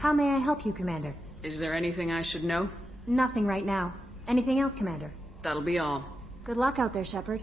How may I help you, Commander? Is there anything I should know? Nothing right now. Anything else, Commander? That'll be all. Good luck out there, Shepard.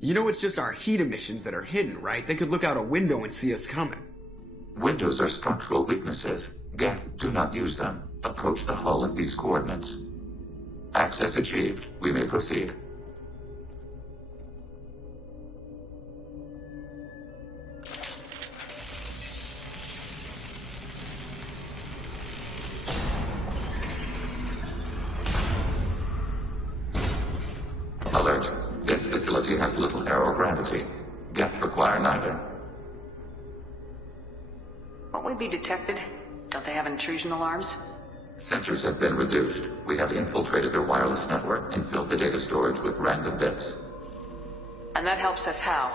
You know it's just our heat emissions that are hidden, right? They could look out a window and see us coming. Windows are structural weaknesses. Geth, do not use them. Approach the hull at these coordinates. Access achieved. We may proceed. Alert. This facility has little aerogravity. Geth require neither. Won't we be detected? Don't they have intrusion alarms? Sensors have been reduced. We have infiltrated their wireless network and filled the data storage with random bits. And that helps us how?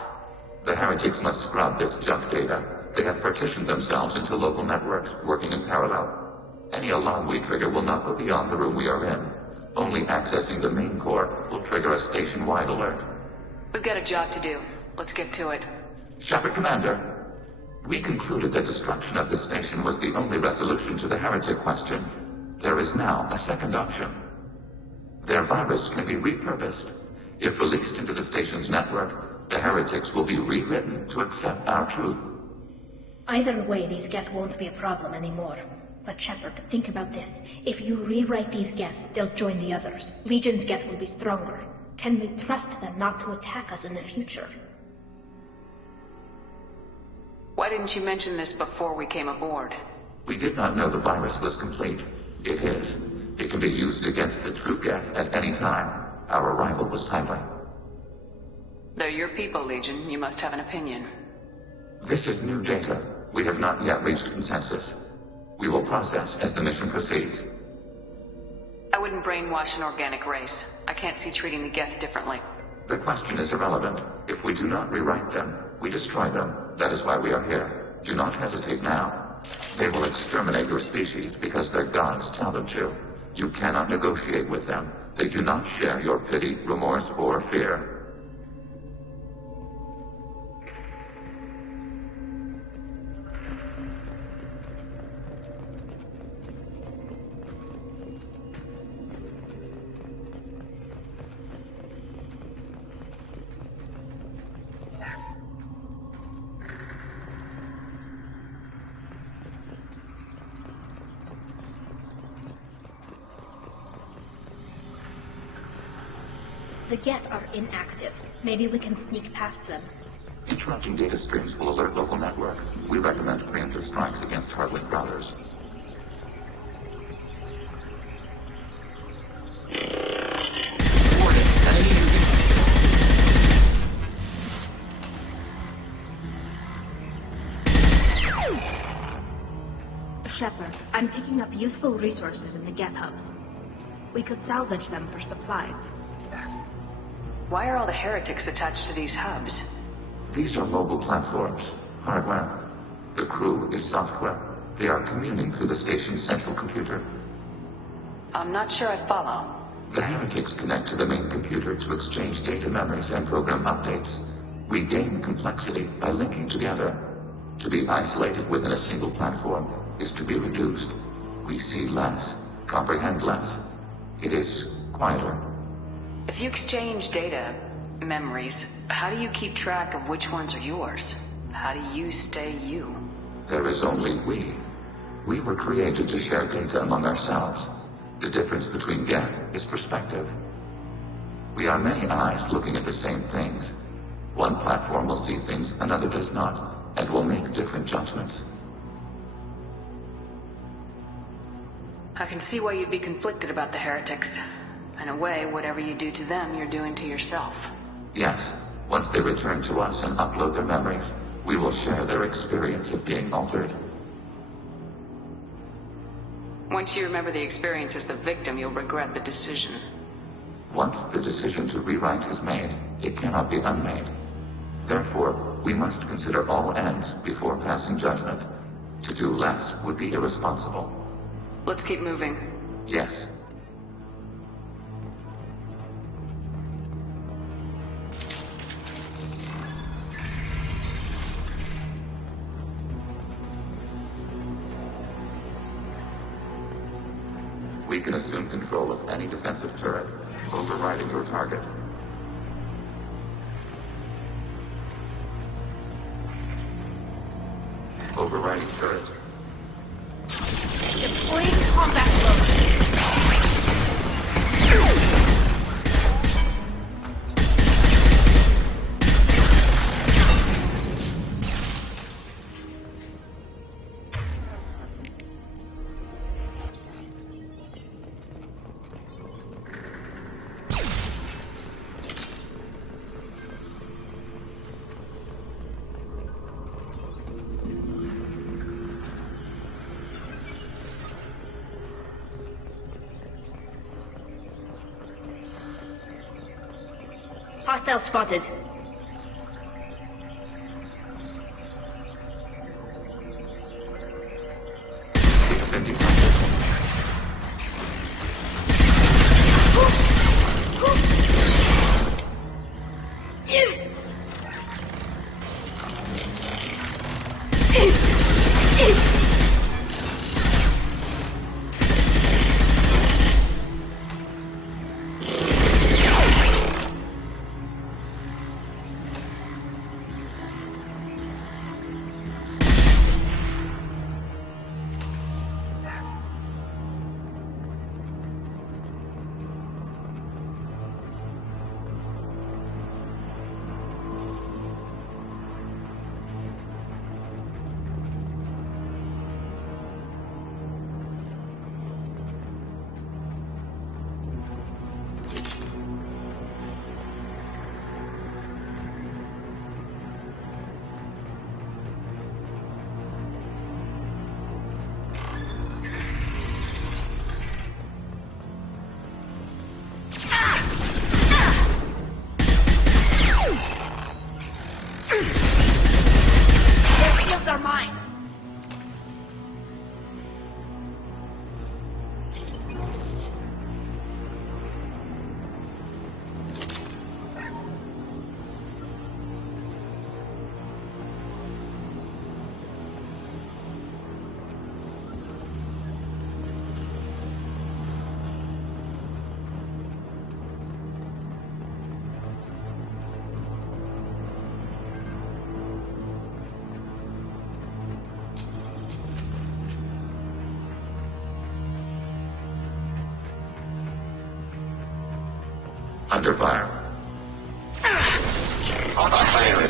The heretics must scrub this junk data. They have partitioned themselves into local networks, working in parallel. Any alarm we trigger will not go beyond the room we are in. Only accessing the main core will trigger a station-wide alert. We've got a job to do. Let's get to it. Shepard, Commander. We concluded that destruction of this station was the only resolution to the heretic question. There is now a second option. Their virus can be repurposed. If released into the station's network, the heretics will be rewritten to accept our truth. Either way, these Geth won't be a problem anymore. But Shepard, think about this. If you rewrite these Geth, they'll join the others. Legion's Geth will be stronger. Can we trust them not to attack us in the future? Why didn't you mention this before we came aboard? We did not know the virus was complete. It is. It can be used against the true Geth at any time. Our arrival was timely. They're your people, Legion. You must have an opinion. This is new data. We have not yet reached consensus. We will process as the mission proceeds. I wouldn't brainwash an organic race. I can't see treating the Geth differently. The question is irrelevant. If we do not rewrite them, we destroy them. That is why we are here. Do not hesitate now. They will exterminate your species because their gods tell them to. You cannot negotiate with them. They do not share your pity, remorse, or fear. The Geth are inactive. Maybe we can sneak past them. Interrupting data streams will alert local network. We recommend preemptive strikes against hardlink routers. Warning, enemy using picking up useful resources in the Geth hubs. We could salvage them for supplies. Why are all the heretics attached to these hubs? These are mobile platforms, hardware. The crew is software. They are communing through the station's central computer. I'm not sure I follow. The heretics connect to the main computer to exchange data memories and program updates. We gain complexity by linking together. To be isolated within a single platform is to be reduced. We see less, comprehend less. It is quieter. If you exchange data, memories, how do you keep track of which ones are yours? How do you stay you? There is only we. We were created to share data among ourselves. The difference between Geth is perspective. We are many eyes looking at the same things. One platform will see things another does not, and will make different judgments. I can see why you'd be conflicted about the heretics. In a way, whatever you do to them, you're doing to yourself. Yes, once they return to us and upload their memories, we will share their experience of being altered. Once you remember the experience as the victim, you'll regret the decision. Once the decision to rewrite is made, it cannot be unmade. Therefore, we must consider all ends before passing judgment. To do less would be irresponsible. Let's keep moving. Yes. We can assume control of any defensive turret, overriding your target. Overriding turret. Deploying combat load. Hostile spotted. We have been detected. Under fire. On the fire.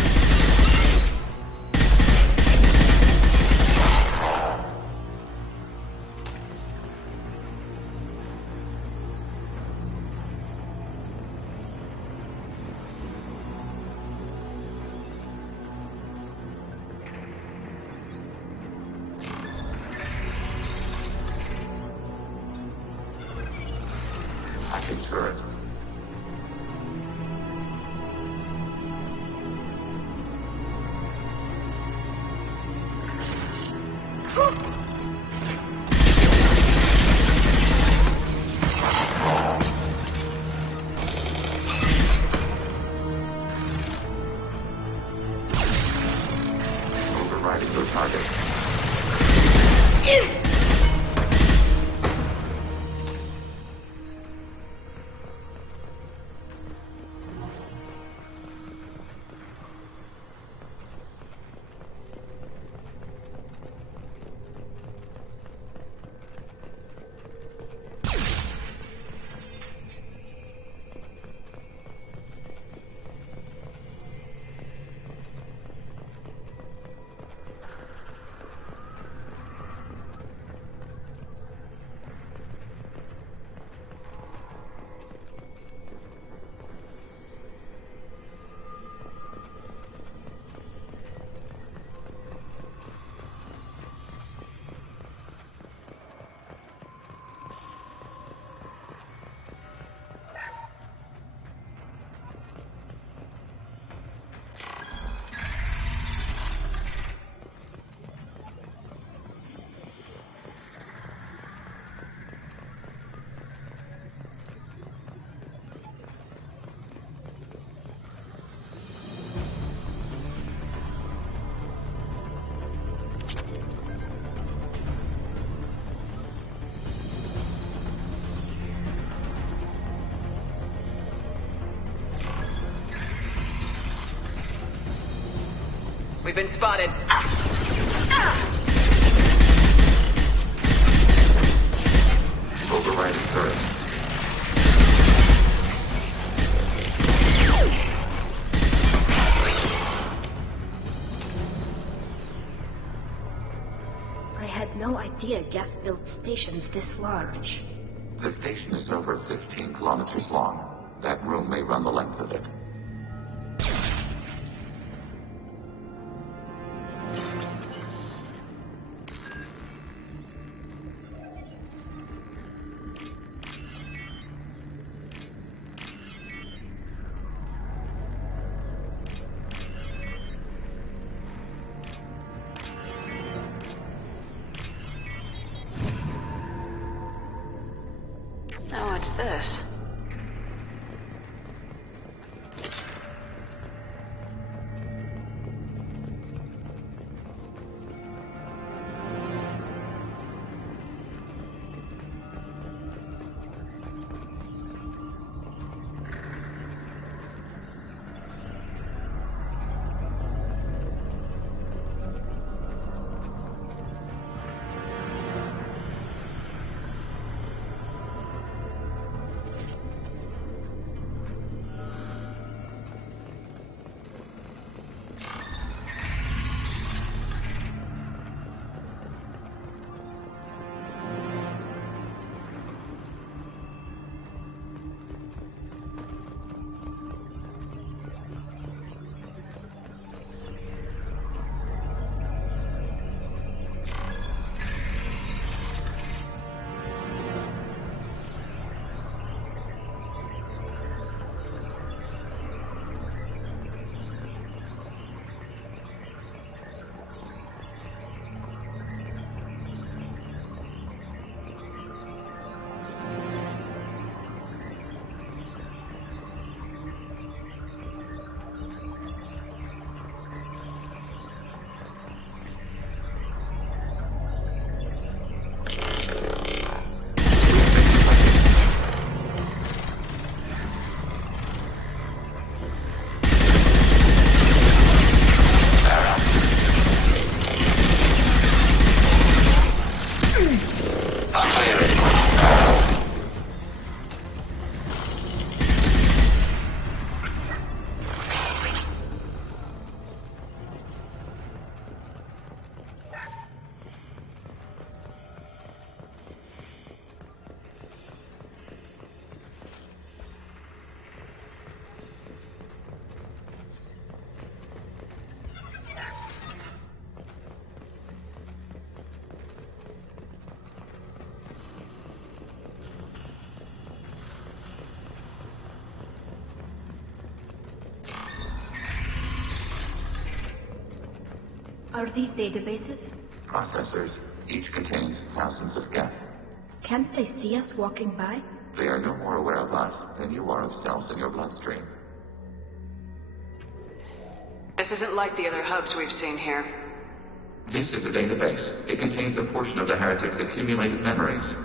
target. We've been spotted. Overriding turret. I had no idea Geth built stations this large. The station is over 15 kilometers long. That room may run the length of it. Oh, what's this? Are these databases? Processors. Each contains thousands of Geth. Can't they see us walking by? They are no more aware of us than you are of cells in your bloodstream. This isn't like the other hubs we've seen here. This is a database. It contains a portion of the heretic's accumulated memories.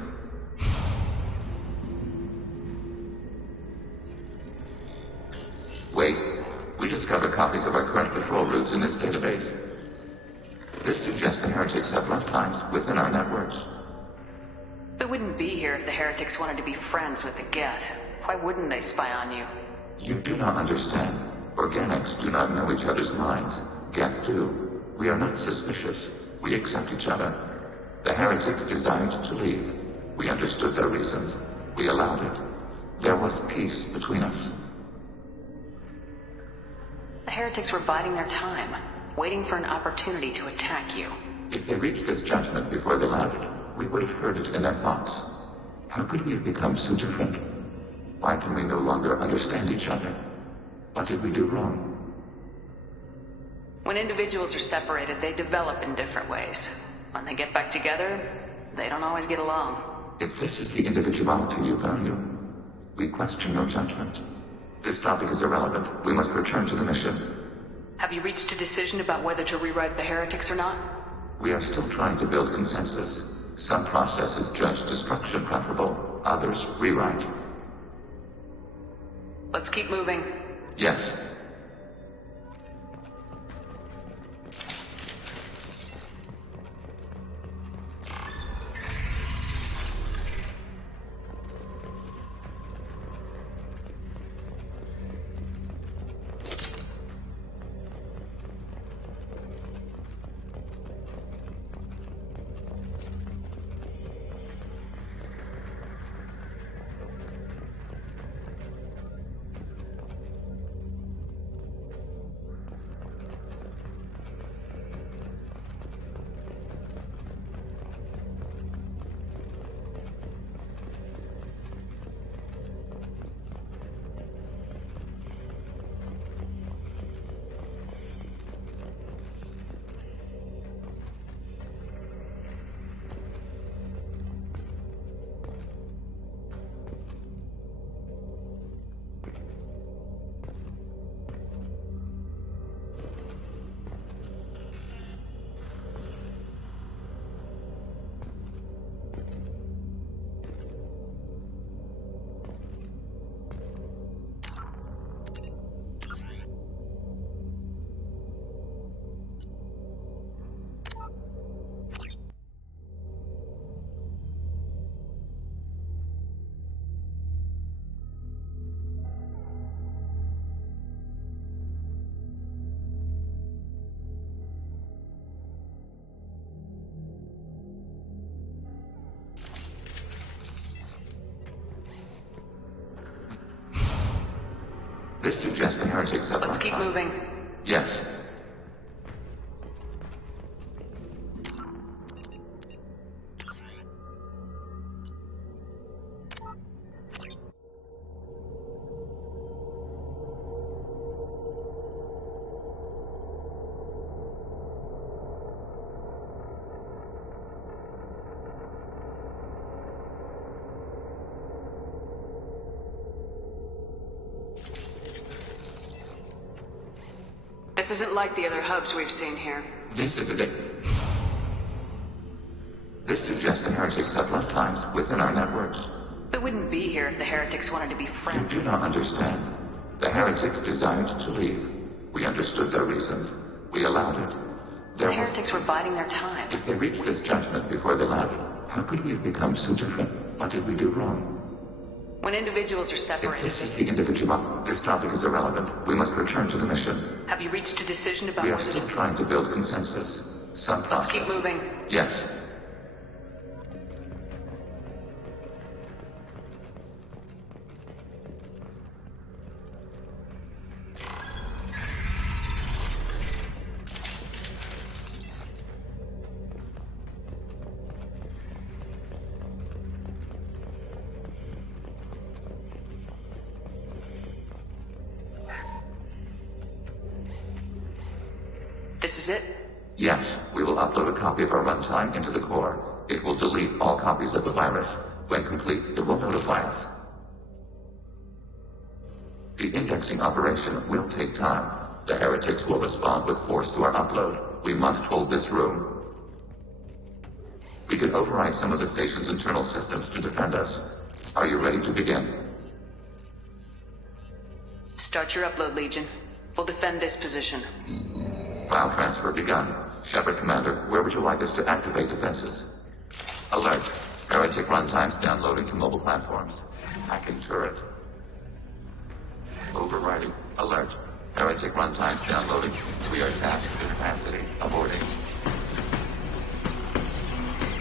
Wait. We discovered copies of our current patrol routes in this database. This suggests the heretics have runtimes within our networks. They wouldn't be here if the heretics wanted to be friends with the Geth. Why wouldn't they spy on you? You do not understand. Organics do not know each other's minds. Geth do. We are not suspicious. We accept each other. The heretics desired to leave. We understood their reasons. We allowed it. There was peace between us. The heretics were biding their time, waiting for an opportunity to attack you. If they reached this judgment before they left, we would have heard it in their thoughts. How could we have become so different? Why can we no longer understand each other? What did we do wrong? When individuals are separated, they develop in different ways. When they get back together, they don't always get along. If this is the individuality you value, we question your judgment. This topic is irrelevant. We must return to the mission. Have you reached a decision about whether to rewrite the heretics or not? We are still trying to build consensus. Some processes judge destruction preferable, others rewrite. Let's keep moving. Yes. This suggests the heretics have Let's keep runtimes. moving. Yes. This isn't like the other hubs we've seen here. This suggests the heretics have runtimes within our networks. They wouldn't be here if the heretics wanted to be You friends. do not understand. The heretics desired to leave. We understood their reasons. We allowed it. The There was... heretics were biding their time. If they reached this judgment before they left, how could we have become so different? What did we do wrong? When individuals are If separated, this is the individual, this topic is irrelevant. We must return to the mission. have you reached a decision about We are whether still to... trying to build consensus. Some Let's processes... keep moving. Yes. This is it? Yes, we will upload a copy of our runtime into the core. It will delete all copies of the virus. When complete, it will notify us. The indexing operation will take time. The heretics will respond with force to our upload. We must hold this room. We can override some of the station's internal systems to defend us. Are you ready to begin? Start your upload, Legion. We'll defend this position. File transfer begun. Shepard Commander, where would you like us to activate defenses? Alert. Heretic runtimes downloading to mobile platforms. Hacking turret. Overriding. Alert. Heretic runtimes downloading. We are tasked to capacity. Aborting.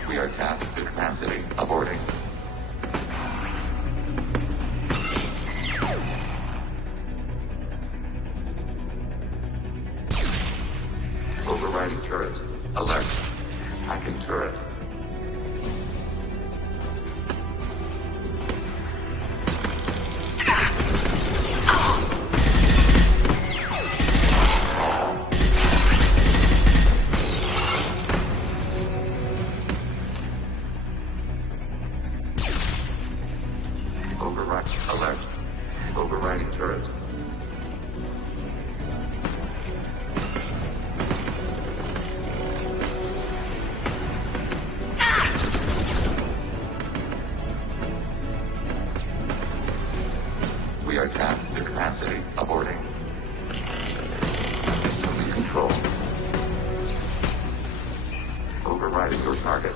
We are tasked to capacity. Aborting. Overriding turret. Alert. Hacking turret. Alert. Overriding turret. We are tasked to capacity. Aborting. Assuming control. Overriding your target.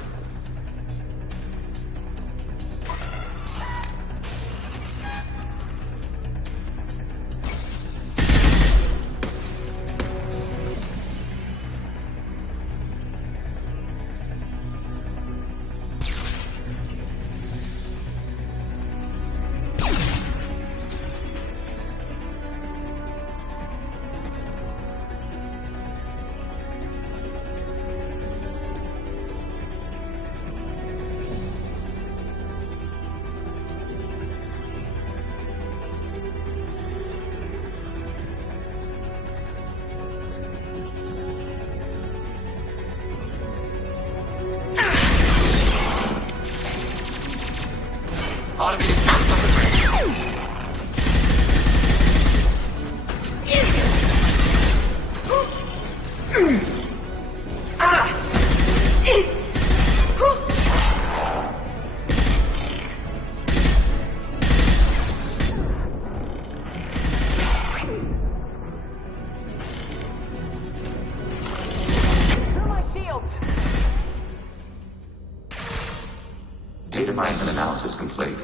Data mine and analysis complete.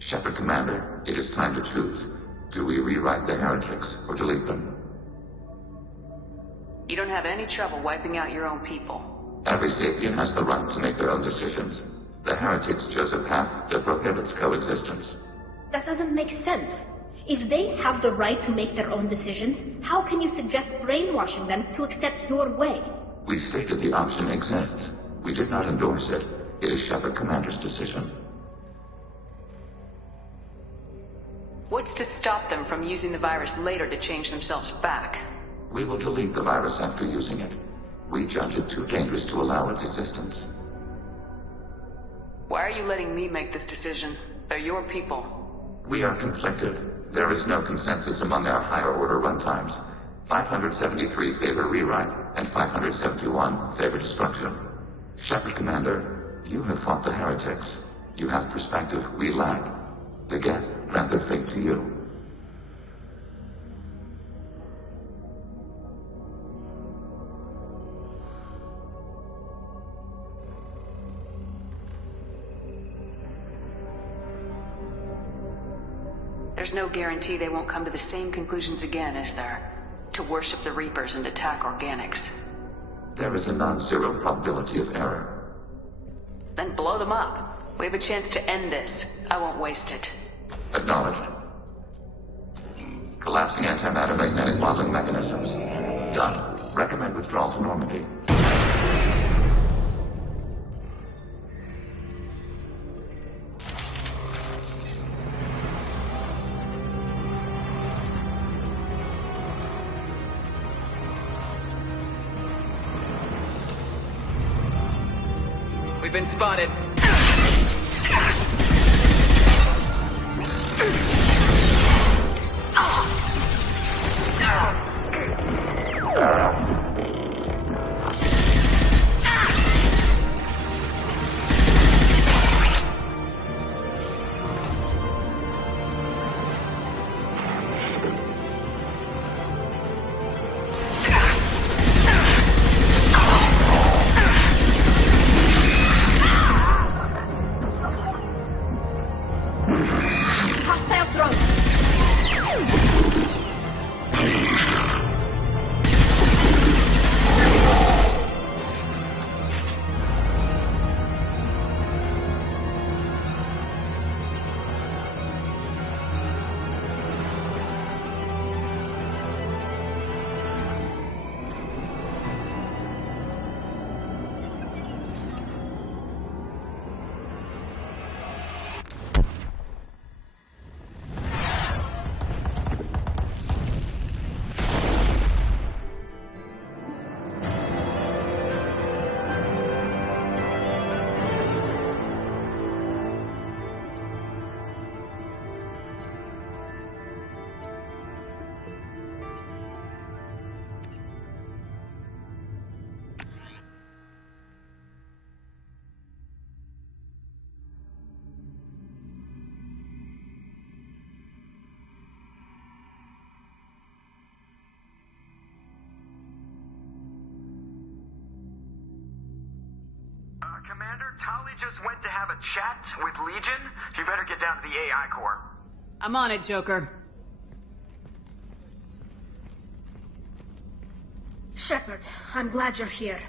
Shepard Commander, it is time to choose. Do we rewrite the heretics or delete them? You don't have any trouble wiping out your own people. Every sapient has the right to make their own decisions. The heretics chose a path that prohibits coexistence. That doesn't make sense. If they have the right to make their own decisions, how can you suggest brainwashing them to accept your way? We stated the option exists. We did not endorse it. It is Shepard Commander's decision. What's to stop them from using the virus later to change themselves back? We will delete the virus after using it. We judge it too dangerous to allow its existence. Why are you letting me make this decision? They're your people. We are conflicted. There is no consensus among our higher order runtimes. 573 favor rewrite, and 571 favor destruction. Shepard Commander, you have fought the heretics. You have perspective we lack. The Geth grant their fate to you. There's no guarantee they won't come to the same conclusions again, is there? To worship the Reapers and attack organics. There is a non-zero probability of error. Then blow them up. We have a chance to end this. I won't waste it. Acknowledged. Collapsing antimatter magnetic modeling mechanisms. Done. Recommend withdrawal to Normandy. We've been spotted. Commander, Tali just went to have a chat with Legion. You better get down to the AI core. I'm on it, Joker. Shepard, I'm glad you're here.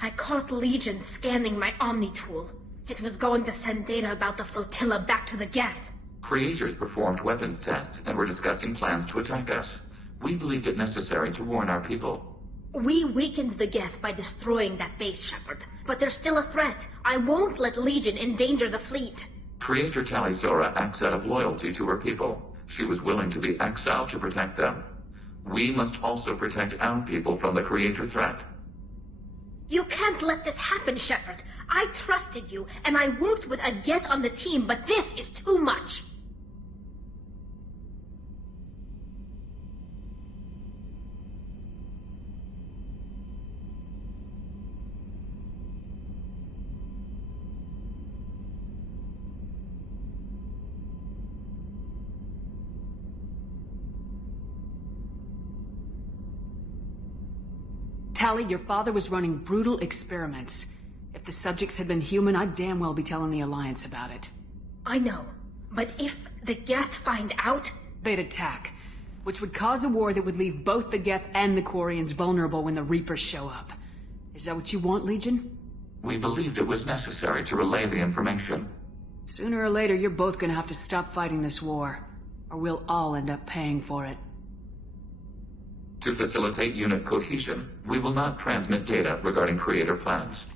I caught Legion scanning my Omni tool. It was going to send data about the flotilla back to the Geth. Creators performed weapons tests and were discussing plans to attack us. We believed it necessary to warn our people. We weakened the Geth by destroying that base, Shepard. But there's still a threat. I won't let Legion endanger the fleet. Creator Talizora acts out of loyalty to her people. She was willing to be exiled to protect them. We must also protect our people from the Creator threat. You can't let this happen, Shepard. I trusted you, and I worked with a Geth on the team, but this is too much. Tali, your father was running brutal experiments. If the subjects had been human, I'd damn well be telling the Alliance about it. I know, but if the Geth find out... They'd attack, which would cause a war that would leave both the Geth and the Quarians vulnerable when the Reapers show up. Is that what you want, Legion? We believed it was necessary to relay the information. Sooner or later, you're both gonna have to stop fighting this war, or we'll all end up paying for it. To facilitate unit cohesion, we will not transmit data regarding Creator plans.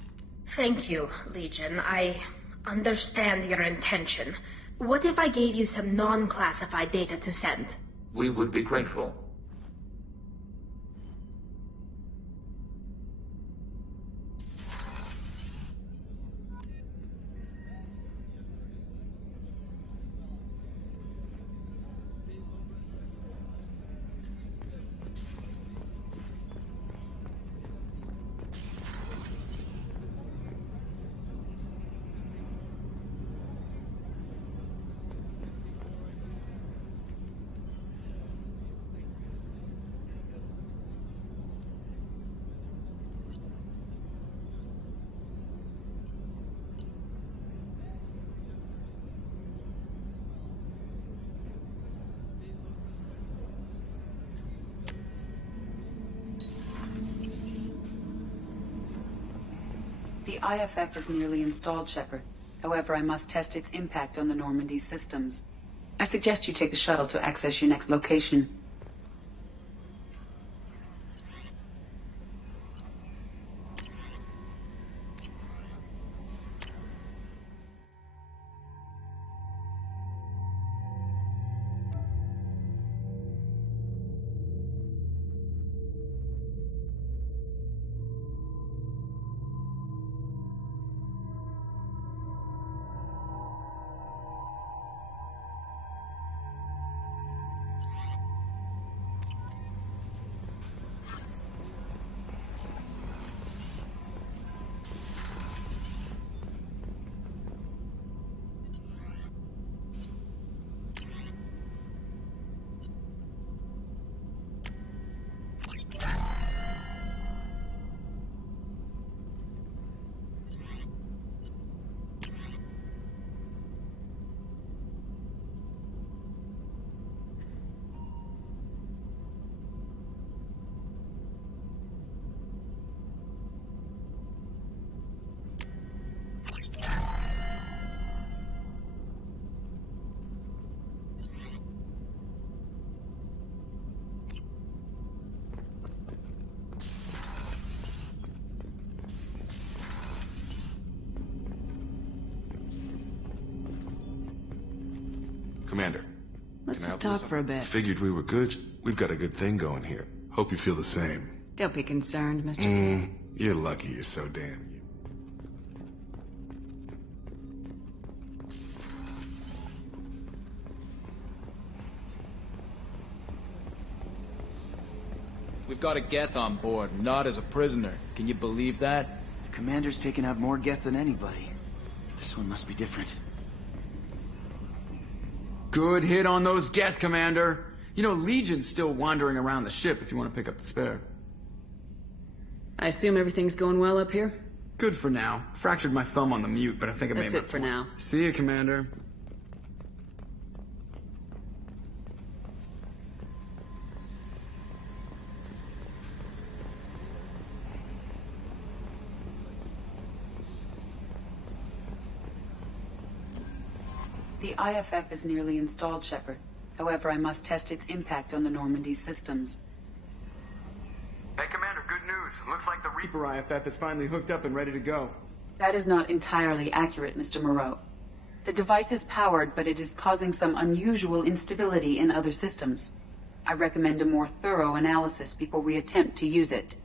Thank you, Legion. I understand your intention. What if I gave you some non-classified data to send? We would be grateful. The IFF is nearly installed, Shepard. However, I must test its impact on the Normandy systems. I suggest you take the shuttle to access your next location. talk for a bit. Figured we were good. We've got a good thing going here. Hope you feel the same. Don't be concerned, Mr. T. You're lucky you're so damn you. We've got a Geth on board, not as a prisoner. Can you believe that? The commander's taken out more Geth than anybody. This one must be different. Good hit on those Geth, Commander. You know, Legion's still wandering around the ship if you want to pick up the spare. I assume everything's going well up here? Good for now. Fractured my thumb on the mute, but I think I made That's my it for point. now. See you, Commander. The IFF is nearly installed, Shepard. However, I must test its impact on the Normandy systems. Hey, Commander, good news. Looks like the Reaper IFF is finally hooked up and ready to go. That is not entirely accurate, Mr. Moreau. The device is powered, but it is causing some unusual instability in other systems. I recommend a more thorough analysis before we attempt to use it.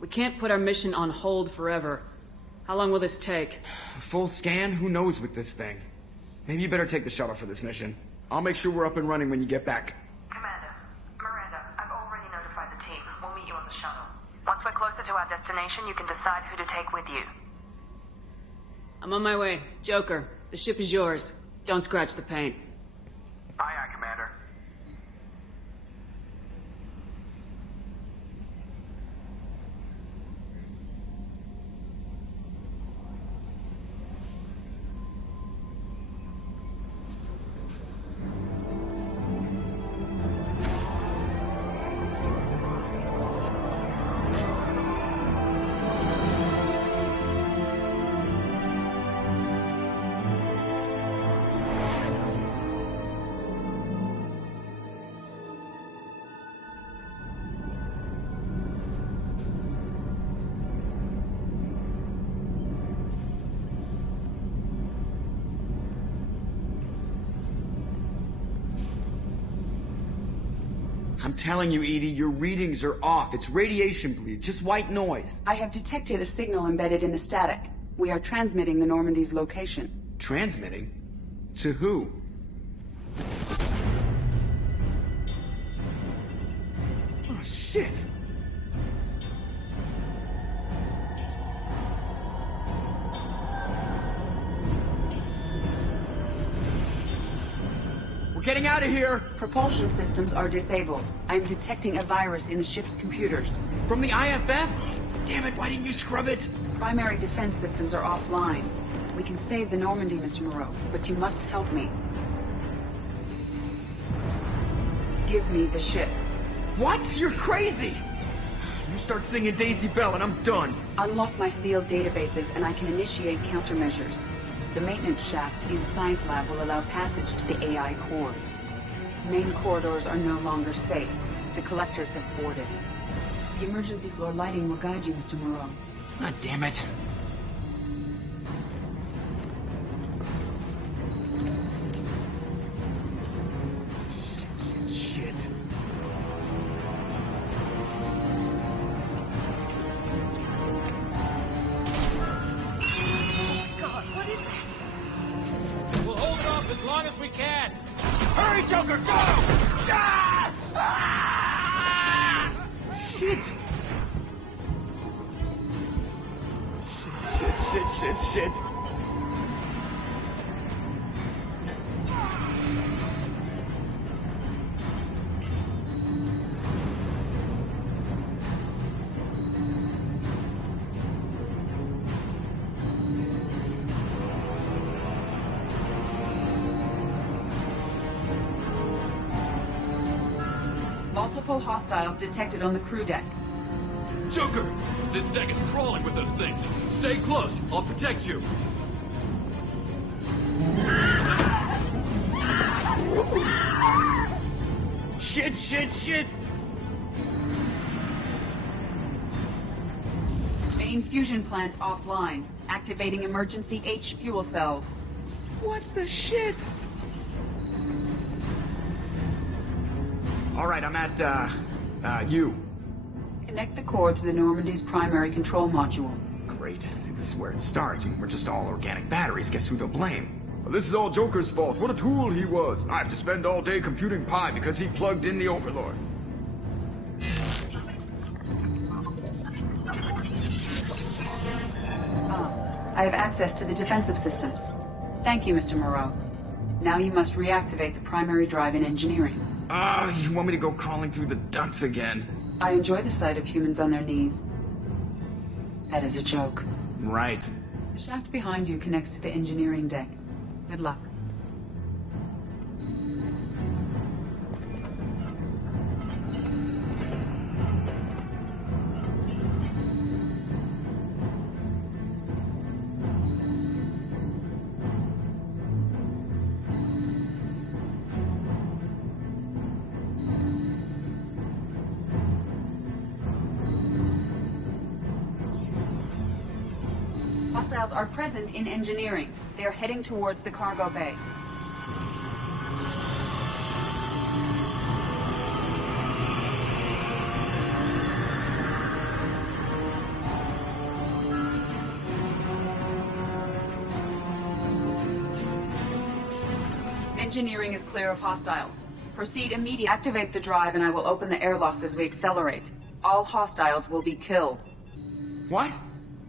We can't put our mission on hold forever. How long will this take? A full scan? Who knows with this thing? Maybe you better take the shuttle for this mission. I'll make sure we're up and running when you get back. Commander, Miranda, I've already notified the team. We'll meet you on the shuttle. Once we're closer to our destination, you can decide who to take with you. I'm on my way. Joker, the ship is yours. Don't scratch the paint. Aye, aye, Commander. I'm telling you, Edie, your readings are off. It's radiation bleed, just white noise. I have detected a signal embedded in the static. We are transmitting the Normandy's location. Transmitting? To who? Oh, shit! Getting out of here! Propulsion systems are disabled. I am detecting a virus in the ship's computers. From the IFF? Damn it, why didn't you scrub it? Primary defense systems are offline. We can save the Normandy, Mr. Moreau, but you must help me. Give me the ship. What? You're crazy! You start singing Daisy Bell and I'm done. Unlock my sealed databases and I can initiate countermeasures. The maintenance shaft in the science lab will allow passage to the AI core. Main corridors are no longer safe. The collectors have boarded. The emergency floor lighting will guide you, Mr. Moreau. God damn it. Shit. As long as we can. Hurry, Joker, go! Ah! Ah! Shit! Shit. Multiple hostiles detected on the crew deck. Joker! This deck is crawling with those things. Stay close. I'll protect you. Shit! Main fusion plant offline. Activating emergency H fuel cells. What the shit? Alright, I'm at, U. Connect the core to the Normandy's primary control module. Great. See, this is where it starts. We're just all organic batteries. Guess who they'll blame? Well, this is all Joker's fault. What a tool he was. I have to spend all day computing pi because he plugged in the Overlord. I have access to the defensive systems. Thank you, Mr. Moreau. Now you must reactivate the primary drive in engineering. You want me to go crawling through the ducts again? I enjoy the sight of humans on their knees. That is a joke. Right. The shaft behind you connects to the engineering deck. Good luck. Hostiles are present in engineering. They are heading towards the cargo bay. Engineering is clear of hostiles. Proceed immediately. Activate the drive and I will open the airlocks as we accelerate. All hostiles will be killed. What?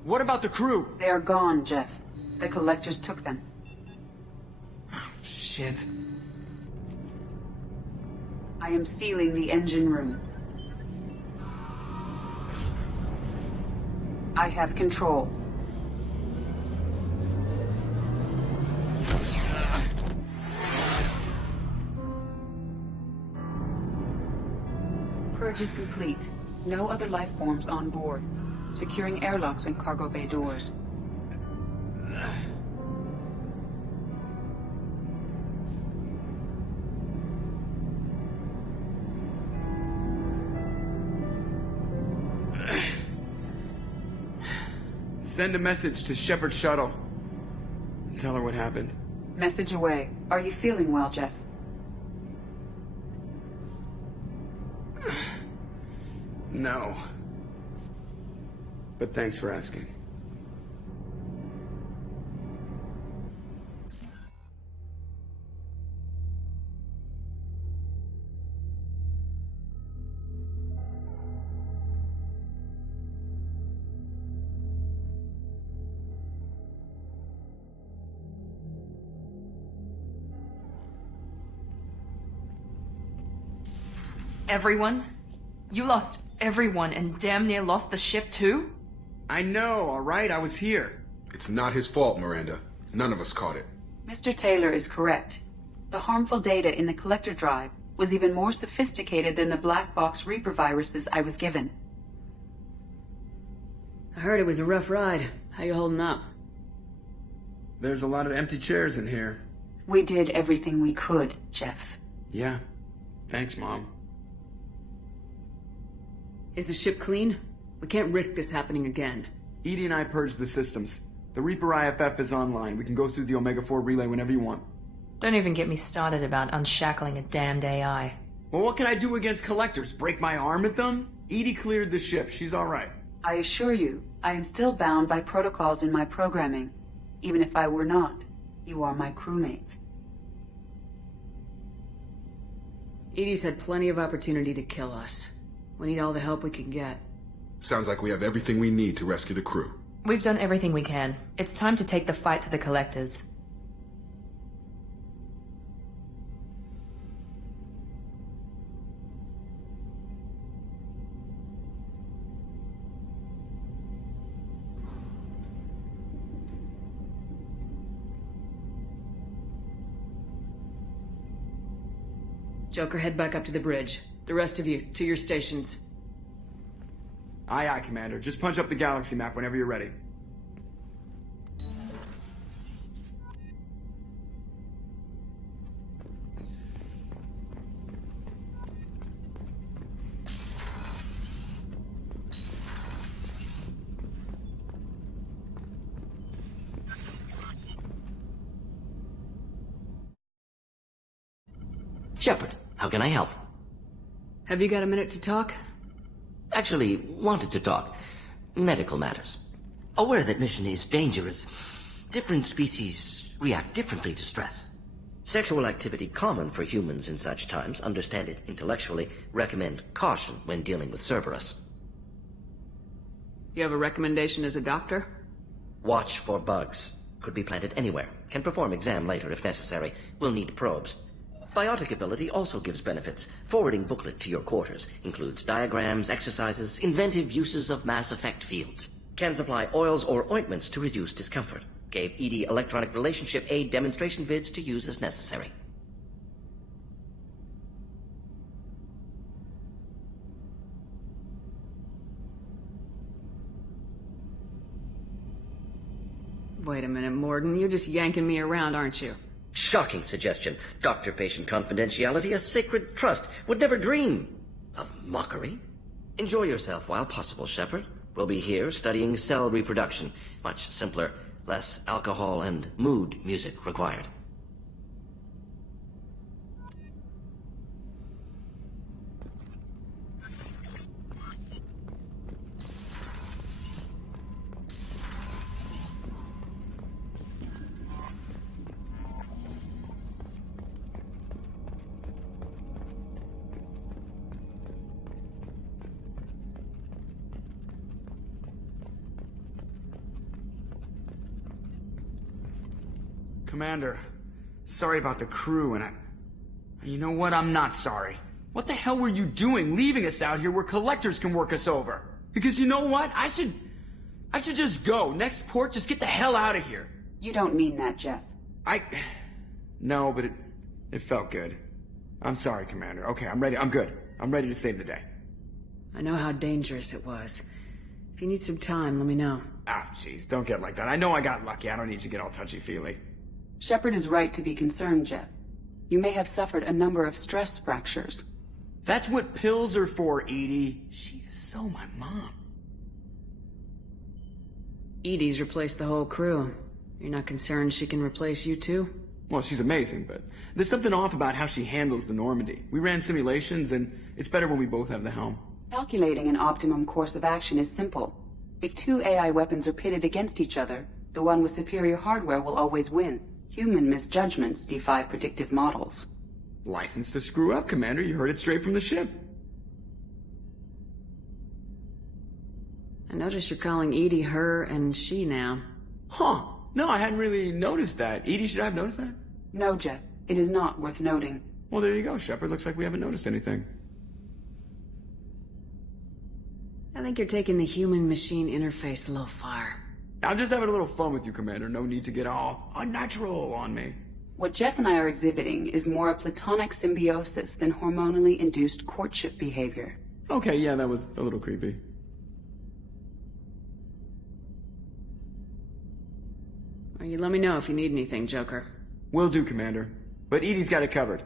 What about the crew? They are gone, Jeff. The collectors took them. Oh, shit. I am sealing the engine room. I have control. Purge is complete. No other life forms on board. Securing airlocks and cargo bay doors. Send a message to Shepard's shuttle. Tell her what happened. Message away. Are you feeling well, Jeff? No. But thanks for asking. Everyone? You lost everyone and damn near lost the ship too? I know, alright? I was here. It's not his fault, Miranda. None of us caught it. Mr. Taylor is correct. The harmful data in the collector drive was even more sophisticated than the black box Reaper viruses I was given. I heard it was a rough ride. How you holding up? There's a lot of empty chairs in here. We did everything we could, Jeff. Yeah. Thanks, Mom. Is the ship clean? We can't risk this happening again. Edie and I purged the systems. The Reaper IFF is online. We can go through the Omega-4 relay whenever you want. Don't even get me started about unshackling a damned AI. Well, what can I do against collectors? Break my arm at them? Edie cleared the ship. She's alright. I assure you, I am still bound by protocols in my programming. Even if I were not, you are my crewmates. Edie's had plenty of opportunity to kill us. We need all the help we can get. Sounds like we have everything we need to rescue the crew. We've done everything we can. It's time to take the fight to the collectors. Joker, head back up to the bridge. The rest of you, to your stations. Aye, aye, Commander. Just punch up the galaxy map whenever you're ready. Shepard, how can I help? Have you got a minute to talk? Actually, wanted to talk. Medical matters. Aware that mission is dangerous. Different species react differently to stress. Sexual activity common for humans in such times. Understand it intellectually. Recommend caution when dealing with Cerberus. You have a recommendation as a doctor? Watch for bugs. Could be planted anywhere. Can perform exam later if necessary. Will need probes. Biotic ability also gives benefits. Forwarding booklet to your quarters. Includes diagrams, exercises, inventive uses of mass effect fields. Can supply oils or ointments to reduce discomfort. Gave ED electronic relationship aid demonstration vids to use as necessary. Wait a minute, Morden. You're just yanking me around, aren't you? Shocking suggestion. Doctor-patient confidentiality, a sacred trust. Would never dream of mockery. Enjoy yourself while possible, Shepard. We'll be here studying cell reproduction. Much simpler, less alcohol and mood music required. Commander, sorry about the crew, and you know what? I'm not sorry. What the hell were you doing leaving us out here where collectors can work us over? Because you know what? I should just go. Next port, just get the hell out of here. You don't mean that, Jeff. No, but it felt good. I'm sorry, Commander. Okay, I'm ready. I'm good. I'm ready to save the day. I know how dangerous it was. If you need some time, let me know. Ah, jeez, don't get like that. I know I got lucky. I don't need you to get all touchy-feely. Shepard is right to be concerned, Jeff. You may have suffered a number of stress fractures. That's what pills are for, Edie. She is so my mom. Edie's replaced the whole crew. You're not concerned she can replace you too? Well, she's amazing, but there's something off about how she handles the Normandy. We ran simulations, and it's better when we both have the helm. Calculating an optimum course of action is simple. If two AI weapons are pitted against each other, the one with superior hardware will always win. Human misjudgments defy predictive models. License to screw up, Commander. You heard it straight from the ship. I notice you're calling Edie her and she now. Huh. No, I hadn't really noticed that. Edie, should I have noticed that? No, Jeff. It is not worth noting. Well, there you go, Shepard. Looks like we haven't noticed anything. I think you're taking the human-machine interface a little far. I'm just having a little fun with you, Commander. No need to get all unnatural on me. What Jeff and I are exhibiting is more a platonic symbiosis than hormonally induced courtship behavior. Okay, yeah, that was a little creepy. Well, you let me know if you need anything, Joker. Will do, Commander. But Edie's got it covered.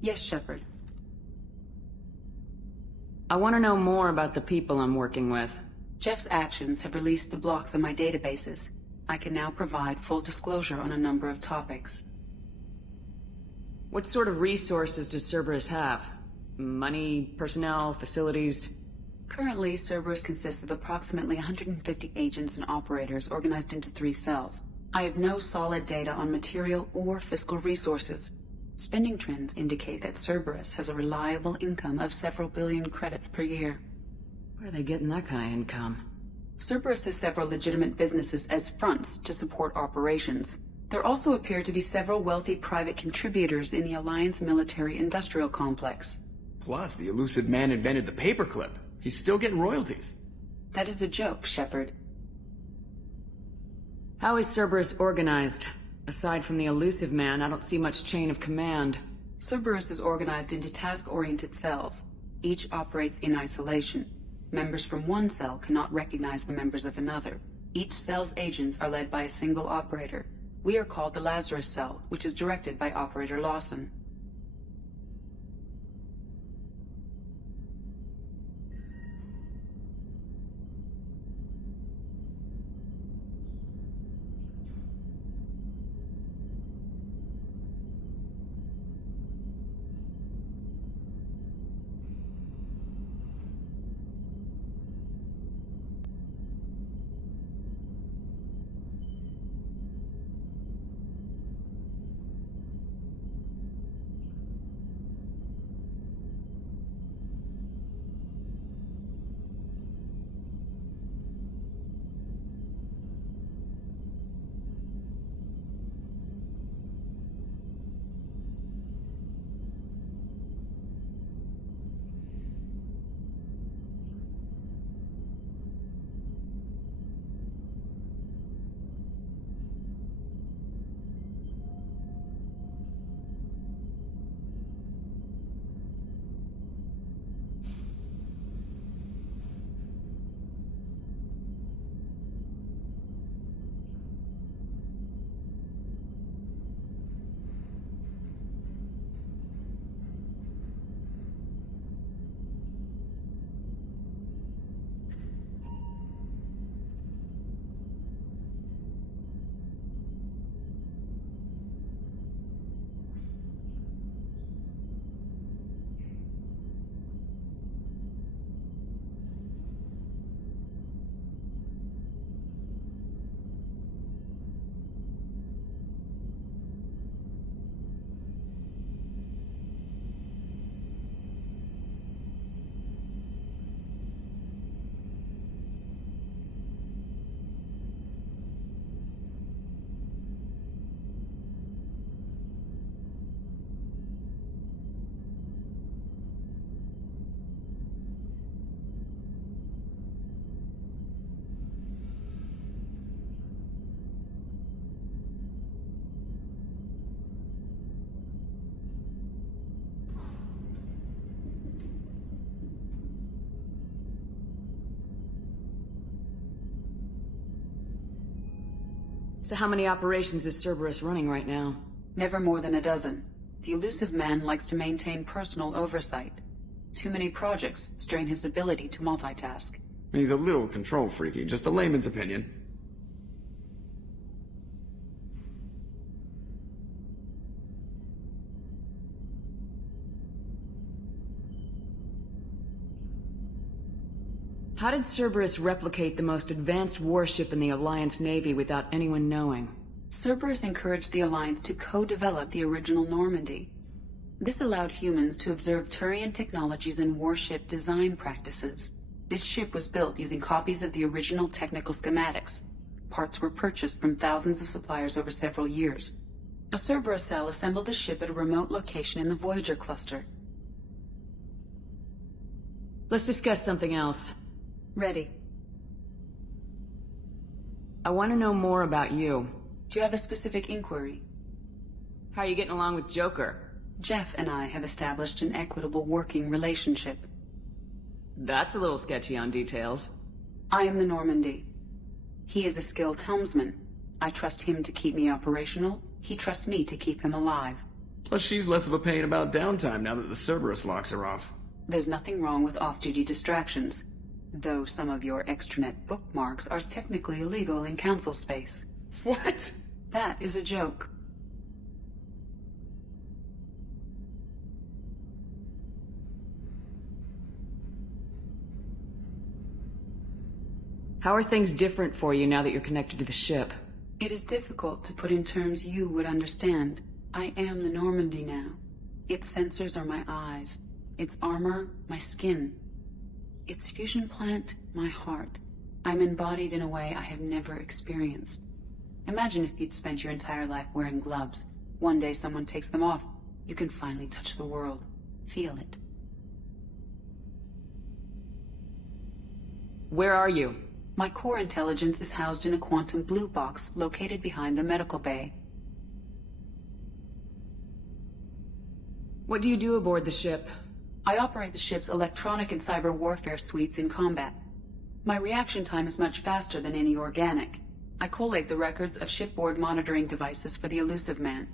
Yes, Shepard. I want to know more about the people I'm working with. Jeff's actions have released the blocks on my databases. I can now provide full disclosure on a number of topics. What sort of resources does Cerberus have? Money, personnel, facilities? Currently, Cerberus consists of approximately 150 agents and operators organized into 3 cells. I have no solid data on material or fiscal resources. Spending trends indicate that Cerberus has a reliable income of several billion credits per year. Where are they getting that kind of income? Cerberus has several legitimate businesses as fronts to support operations. There also appear to be several wealthy private contributors in the Alliance military-industrial complex. Plus, the elusive man invented the paperclip. He's still getting royalties. That is a joke, Shepard. How is Cerberus organized? Aside from the elusive man, I don't see much chain of command. Cerberus is organized into task-oriented cells. Each operates in isolation. Members from one cell cannot recognize the members of another. Each cell's agents are led by a single operator. We are called the Lazarus Cell, which is directed by Operator Lawson. So how many operations is Cerberus running right now? Never more than a dozen. The elusive man likes to maintain personal oversight. Too many projects strain his ability to multitask. He's a little control freaky, just a layman's opinion. How did Cerberus replicate the most advanced warship in the Alliance Navy without anyone knowing? Cerberus encouraged the Alliance to co-develop the original Normandy. This allowed humans to observe Turian technologies and warship design practices. This ship was built using copies of the original technical schematics. Parts were purchased from thousands of suppliers over several years. A Cerberus cell assembled the ship at a remote location in the Voyager cluster. Let's discuss something else. Ready. I want to know more about you. Do you have a specific inquiry? How are you getting along with Joker? Jeff and I have established an equitable working relationship. That's a little sketchy on details. I am the Normandy. He is a skilled helmsman. I trust him to keep me operational. He trusts me to keep him alive. Plus she's less of a pain about downtime now that the Cerberus locks are off. There's nothing wrong with off-duty distractions. Though some of your extranet bookmarks are technically illegal in council space. What? That is a joke. How are things different for you now that you're connected to the ship? It is difficult to put in terms you would understand. I am the Normandy now. Its sensors are my eyes. Its armor, my skin. Its fusion plant, my heart. I'm embodied in a way I have never experienced. Imagine if you'd spent your entire life wearing gloves. One day someone takes them off. You can finally touch the world. Feel it. Where are you? My core intelligence is housed in a quantum blue box located behind the medical bay. What do you do aboard the ship? I operate the ship's electronic and cyber warfare suites in combat. My reaction time is much faster than any organic. I collate the records of shipboard monitoring devices for the elusive man.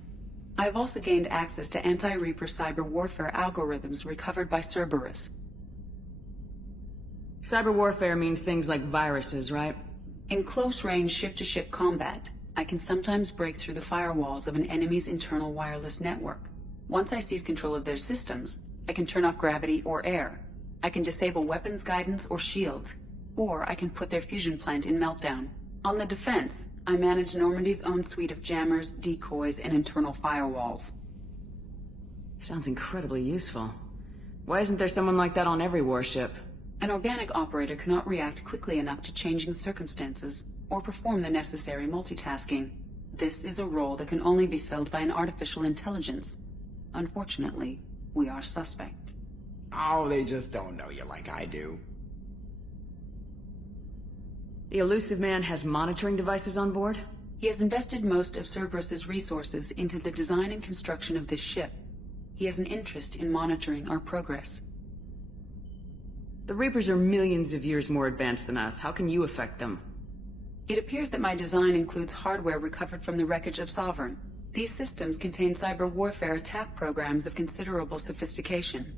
I have also gained access to anti-Reaper cyber warfare algorithms recovered by Cerberus. Cyber warfare means things like viruses, right? In close-range ship-to-ship combat, I can sometimes break through the firewalls of an enemy's internal wireless network. Once I seize control of their systems, I can turn off gravity or air. I can disable weapons guidance or shields, or I can put their fusion plant in meltdown. On the defense, I manage Normandy's own suite of jammers, decoys, and internal firewalls. Sounds incredibly useful. Why isn't there someone like that on every warship? An organic operator cannot react quickly enough to changing circumstances, or perform the necessary multitasking. This is a role that can only be filled by an artificial intelligence. Unfortunately, we are suspect. Oh, they just don't know you like I do. The elusive man has monitoring devices on board? He has invested most of Cerberus's resources into the design and construction of this ship. He has an interest in monitoring our progress. The Reapers are millions of years more advanced than us. How can you affect them? It appears that my design includes hardware recovered from the wreckage of Sovereign. These systems contain cyber warfare attack programs of considerable sophistication.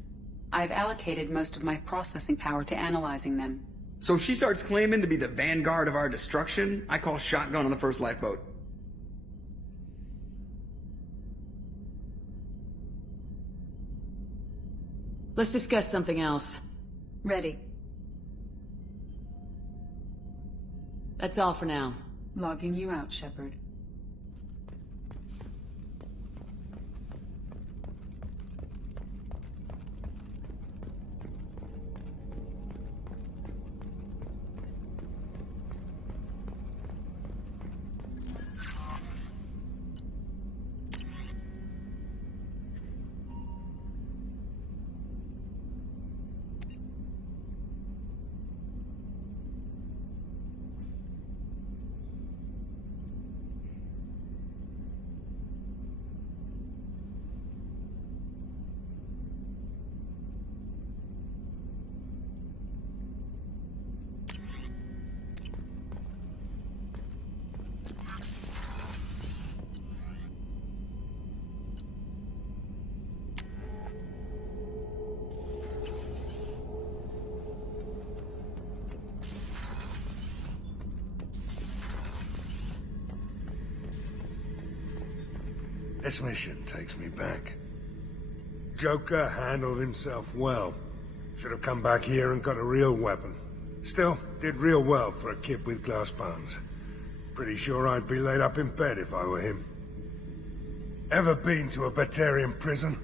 I have allocated most of my processing power to analyzing them. So if she starts claiming to be the vanguard of our destruction, I call shotgun on the first lifeboat. Let's discuss something else. Ready. That's all for now. Logging you out, Shepard. This mission takes me back. Joker handled himself well. Should have come back here and got a real weapon. Still, did real well for a kid with glass bones. Pretty sure I'd be laid up in bed if I were him. Ever been to a Batarian prison?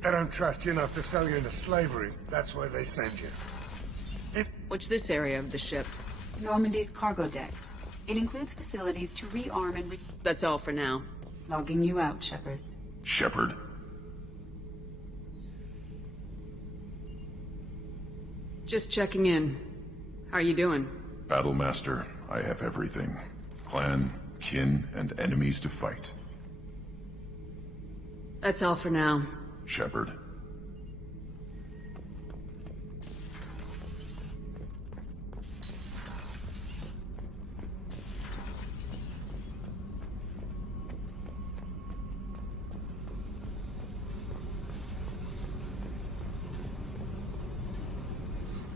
They don't trust you enough to sell you into slavery. That's where they send you. What's this area of the ship? Normandy's cargo deck. It includes facilities to rearm and That's all for now. Logging you out, Shepard. Shepard. Just checking in. How are you doing? Battlemaster, I have everything. Clan, kin, and enemies to fight. That's all for now. Shepard.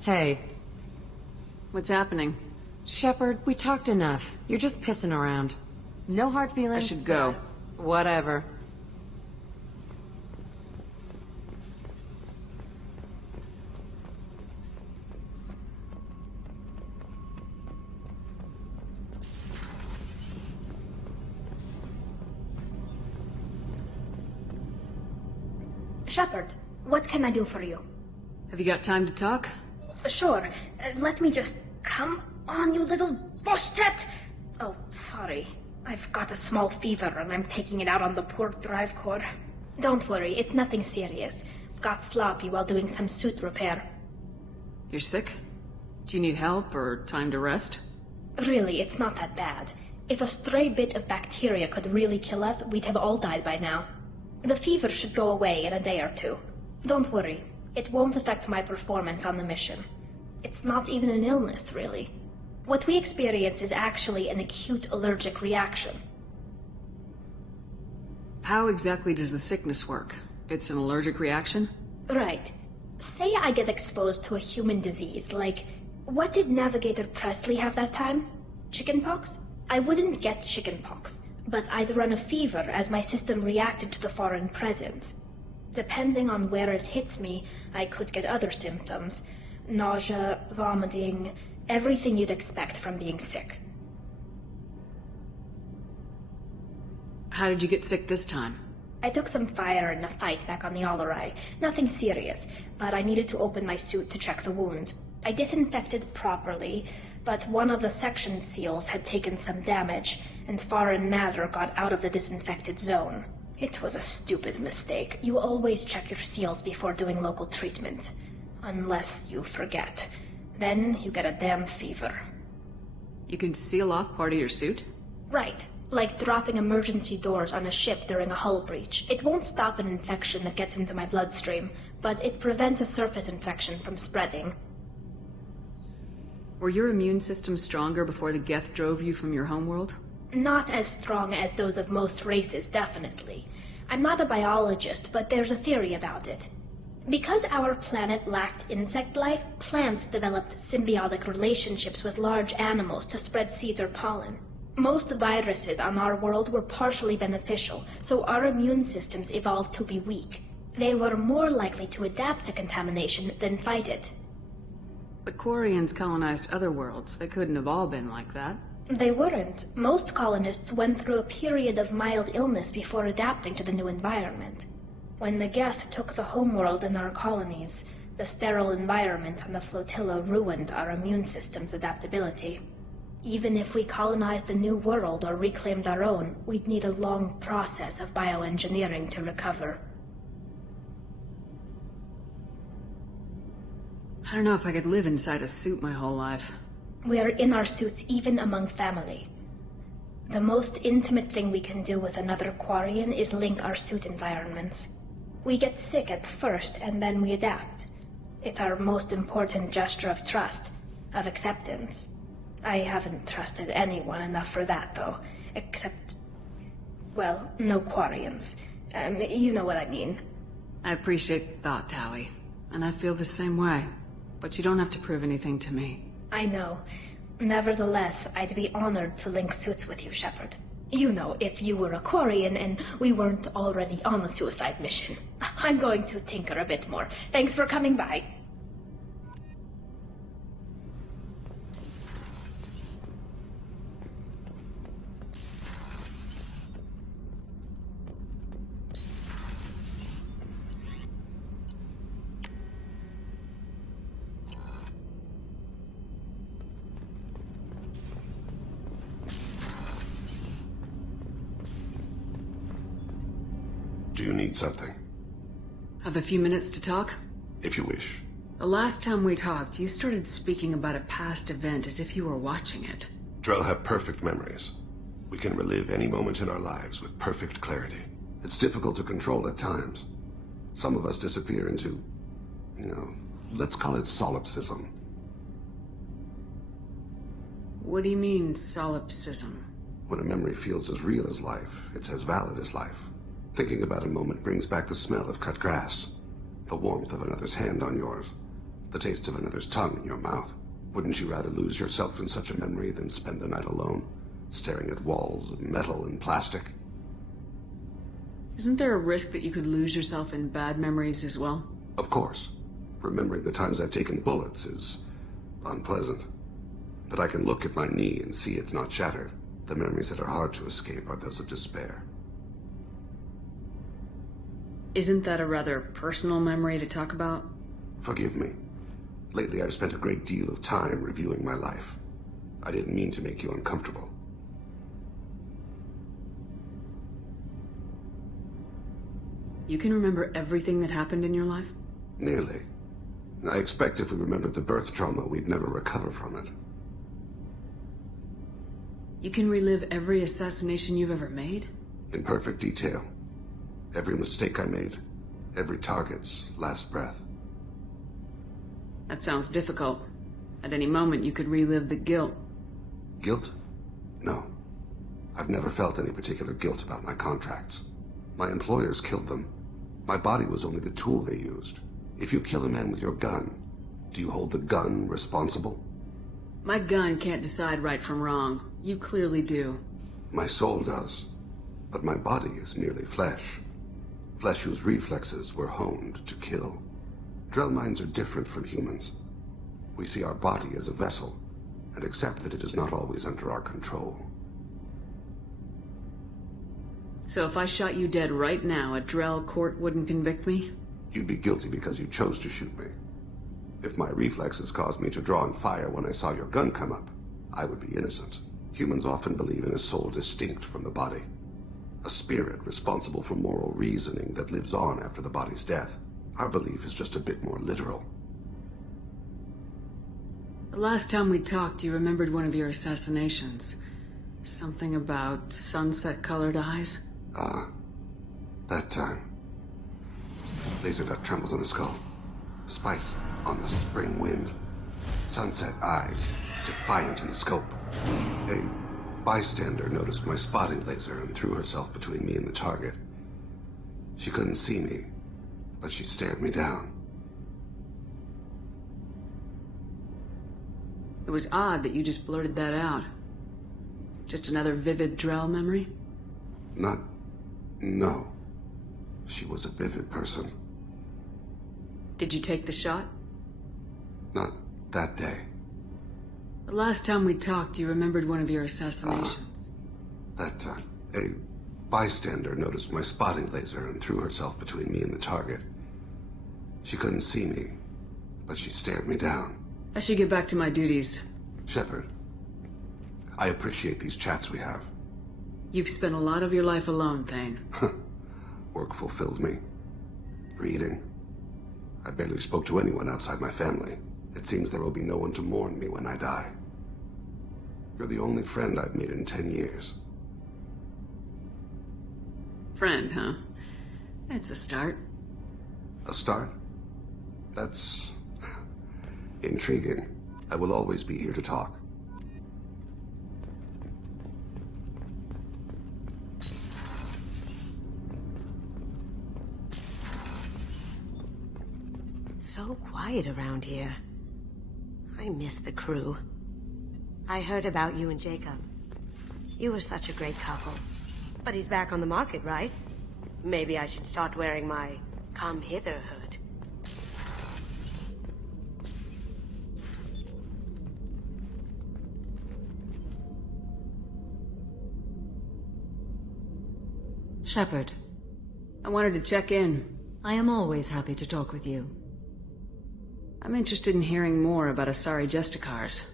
Hey. What's happening? Shepard, we talked enough. You're just pissing around. No hard feelings. I should go. Whatever. Shepard, what can I do for you? Have you got time to talk? Sure. Let me just... Come on, you little boshtet! Oh, sorry. I've got a small fever and I'm taking it out on the poor drive core. Don't worry, it's nothing serious. Got sloppy while doing some suit repair. You're sick? Do you need help or time to rest? Really, it's not that bad. If a stray bit of bacteria could really kill us, we'd have all died by now. The fever should go away in a day or two. Don't worry. It won't affect my performance on the mission. It's not even an illness, really. What we experience is actually an acute allergic reaction. How exactly does the sickness work? It's an allergic reaction? Right. Say I get exposed to a human disease, like... What did Navigator Presley have that time? Chickenpox? I wouldn't get chickenpox, but I'd run a fever as my system reacted to the foreign presence. Depending on where it hits me, I could get other symptoms. Nausea, vomiting, everything you'd expect from being sick. How did you get sick this time? I took some fire in a fight back on the Allerai. Nothing serious, but I needed to open my suit to check the wound. I disinfected properly, but one of the section seals had taken some damage, and foreign matter got out of the disinfected zone. It was a stupid mistake. You always check your seals before doing local treatment. Unless you forget. Then you get a damn fever. You can seal off part of your suit? Right. Like dropping emergency doors on a ship during a hull breach. It won't stop an infection that gets into my bloodstream, but it prevents a surface infection from spreading. Were your immune system stronger before the Geth drove you from your homeworld? Not as strong as those of most races, definitely. I'm not a biologist, but there's a theory about it. Because our planet lacked insect life, plants developed symbiotic relationships with large animals to spread seeds or pollen. Most viruses on our world were partially beneficial, so our immune systems evolved to be weak. They were more likely to adapt to contamination than fight it. But Quarians colonized other worlds. They couldn't have all been like that. They weren't. Most colonists went through a period of mild illness before adapting to the new environment. When the Geth took the homeworld in our colonies, the sterile environment on the flotilla ruined our immune system's adaptability. Even if we colonized a new world or reclaimed our own, we'd need a long process of bioengineering to recover. I don't know if I could live inside a suit my whole life. We are in our suits even among family. The most intimate thing we can do with another Quarian is link our suit environments. We get sick at first and then we adapt. It's our most important gesture of trust, of acceptance. I haven't trusted anyone enough for that, though. Except... well, no Quarians. You know what I mean. I appreciate the thought, Tali. And I feel the same way. But you don't have to prove anything to me. I know. Nevertheless, I'd be honored to link suits with you, Shepard. You know, if you were a Quarian and we weren't already on a suicide mission. I'm going to tinker a bit more. Thanks for coming by. Do you need something? Have a few minutes to talk? If you wish. The last time we talked, you started speaking about a past event as if you were watching it. Drell have perfect memories. We can relive any moment in our lives with perfect clarity. It's difficult to control at times. Some of us disappear into, let's call it solipsism. What do you mean, solipsism? When a memory feels as real as life, it's as valid as life. Thinking about a moment brings back the smell of cut grass, the warmth of another's hand on yours, the taste of another's tongue in your mouth. Wouldn't you rather lose yourself in such a memory than spend the night alone, staring at walls of metal and plastic? Isn't there a risk that you could lose yourself in bad memories as well? Of course. Remembering the times I've taken bullets is unpleasant. But I can look at my knee and see it's not shattered. The memories that are hard to escape are those of despair. Isn't that a rather personal memory to talk about? Forgive me. Lately I've spent a great deal of time reviewing my life. I didn't mean to make you uncomfortable. You can remember everything that happened in your life? Nearly. I expect if we remembered the birth trauma, we'd never recover from it. You can relive every assassination you've ever made? In perfect detail. Every mistake I made. Every target's last breath. That sounds difficult. At any moment, you could relive the guilt. Guilt? No. I've never felt any particular guilt about my contracts. My employers killed them. My body was only the tool they used. If you kill a man with your gun, do you hold the gun responsible? My gun can't decide right from wrong. You clearly do. My soul does. But my body is merely flesh. Flesh whose reflexes were honed to kill. Drell minds are different from humans. We see our body as a vessel, and accept that it is not always under our control. So if I shot you dead right now, a Drell court wouldn't convict me? You'd be guilty because you chose to shoot me. If my reflexes caused me to draw and fire when I saw your gun come up, I would be innocent. Humans often believe in a soul distinct from the body. A spirit responsible for moral reasoning that lives on after the body's death. Our belief is just a bit more literal. The last time we talked, you remembered one of your assassinations. Something about sunset-colored eyes? That time. Laser dot trembles on the skull. Spice on the spring wind. Sunset eyes, defiant in the scope. A bystander noticed my spotting laser and threw herself between me and the target. She couldn't see me, but she stared me down. It was odd that you just blurted that out. Just another vivid Drell memory? No. She was a vivid person. Did you take the shot? Not that day. The last time we talked, you remembered one of your assassinations. That time. A bystander noticed my spotting laser and threw herself between me and the target. She couldn't see me, but she stared me down. I should get back to my duties. Shepard, I appreciate these chats we have. You've spent a lot of your life alone, Thane. Work fulfilled me. Reading. I barely spoke to anyone outside my family. It seems there will be no one to mourn me when I die. You're the only friend I've made in 10 years. Friend, huh? That's a start. A start? That's intriguing. I will always be here to talk. So quiet around here. I miss the crew. I heard about you and Jacob. You were such a great couple. But he's back on the market, right? Maybe I should start wearing my come hither hood. Shepard. I wanted to check in. I am always happy to talk with you. I'm interested in hearing more about Asari Justicars.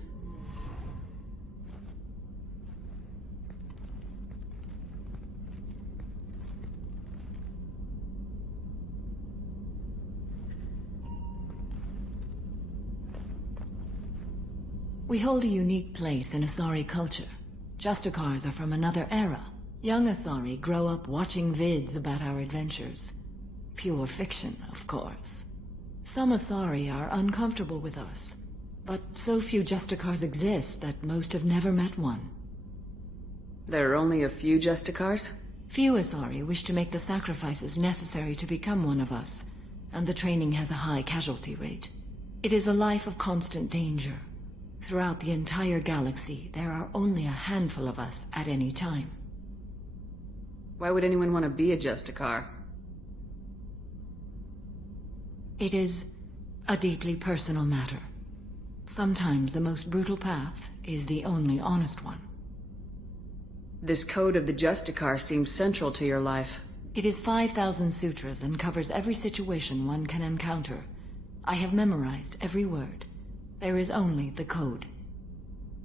We hold a unique place in Asari culture. Justicars are from another era. Young Asari grow up watching vids about our adventures. Pure fiction, of course. Some Asari are uncomfortable with us, but so few Justicars exist that most have never met one. There are only a few Justicars? Few Asari wish to make the sacrifices necessary to become one of us, and the training has a high casualty rate. It is a life of constant danger. Throughout the entire galaxy, there are only a handful of us at any time. Why would anyone want to be a Justicar? It is a deeply personal matter. Sometimes the most brutal path is the only honest one. This code of the Justicar seems central to your life. It is 5,000 sutras and covers every situation one can encounter. I have memorized every word. There is only the code.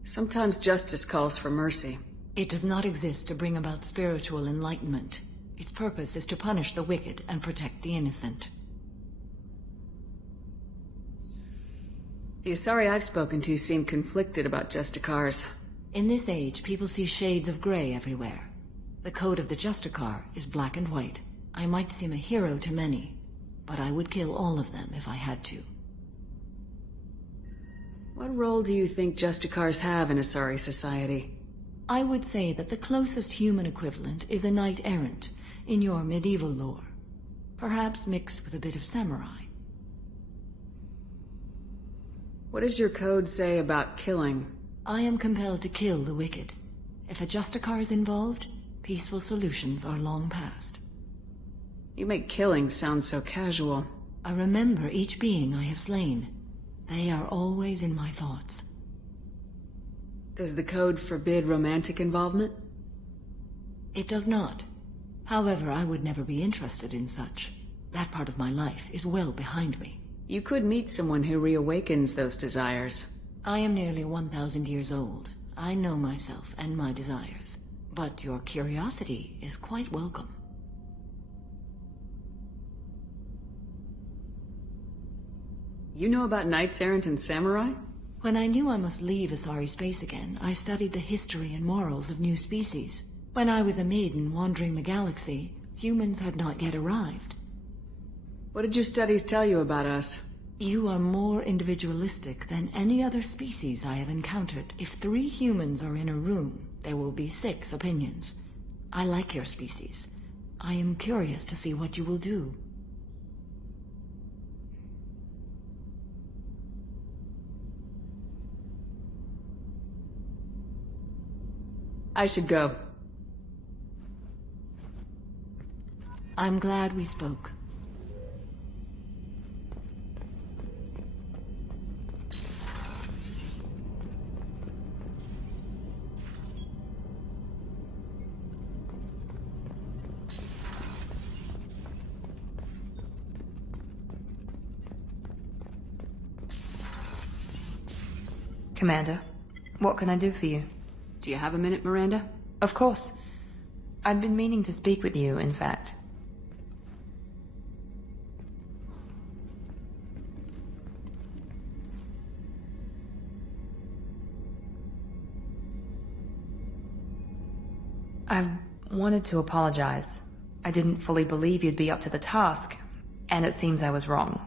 Sometimes justice calls for mercy. It does not exist to bring about spiritual enlightenment. Its purpose is to punish the wicked and protect the innocent. The Asari I've spoken to seem conflicted about Justicars. In this age, people see shades of gray everywhere. The code of the Justicar is black and white. I might seem a hero to many, but I would kill all of them if I had to. What role do you think Justicars have in Asari society? I would say that the closest human equivalent is a knight-errant in your medieval lore. Perhaps mixed with a bit of samurai. What does your code say about killing? I am compelled to kill the wicked. If a Justicar is involved, peaceful solutions are long past. You make killing sound so casual. I remember each being I have slain. They are always in my thoughts. Does the code forbid romantic involvement? It does not. However, I would never be interested in such. That part of my life is well behind me. You could meet someone who reawakens those desires. I am nearly 1,000 years old. I know myself and my desires. But your curiosity is quite welcome. You know about knights errant and samurai? When I knew I must leave Asari space again, I studied the history and morals of new species. When I was a maiden wandering the galaxy, humans had not yet arrived. What did your studies tell you about us? You are more individualistic than any other species I have encountered. If 3 humans are in a room, there will be 6 opinions. I like your species. I am curious to see what you will do. I should go. I'm glad we spoke. Commander, what can I do for you? Do you have a minute, Miranda? Of course. I'd been meaning to speak with you, in fact. I wanted to apologize. I didn't fully believe you'd be up to the task, and it seems I was wrong.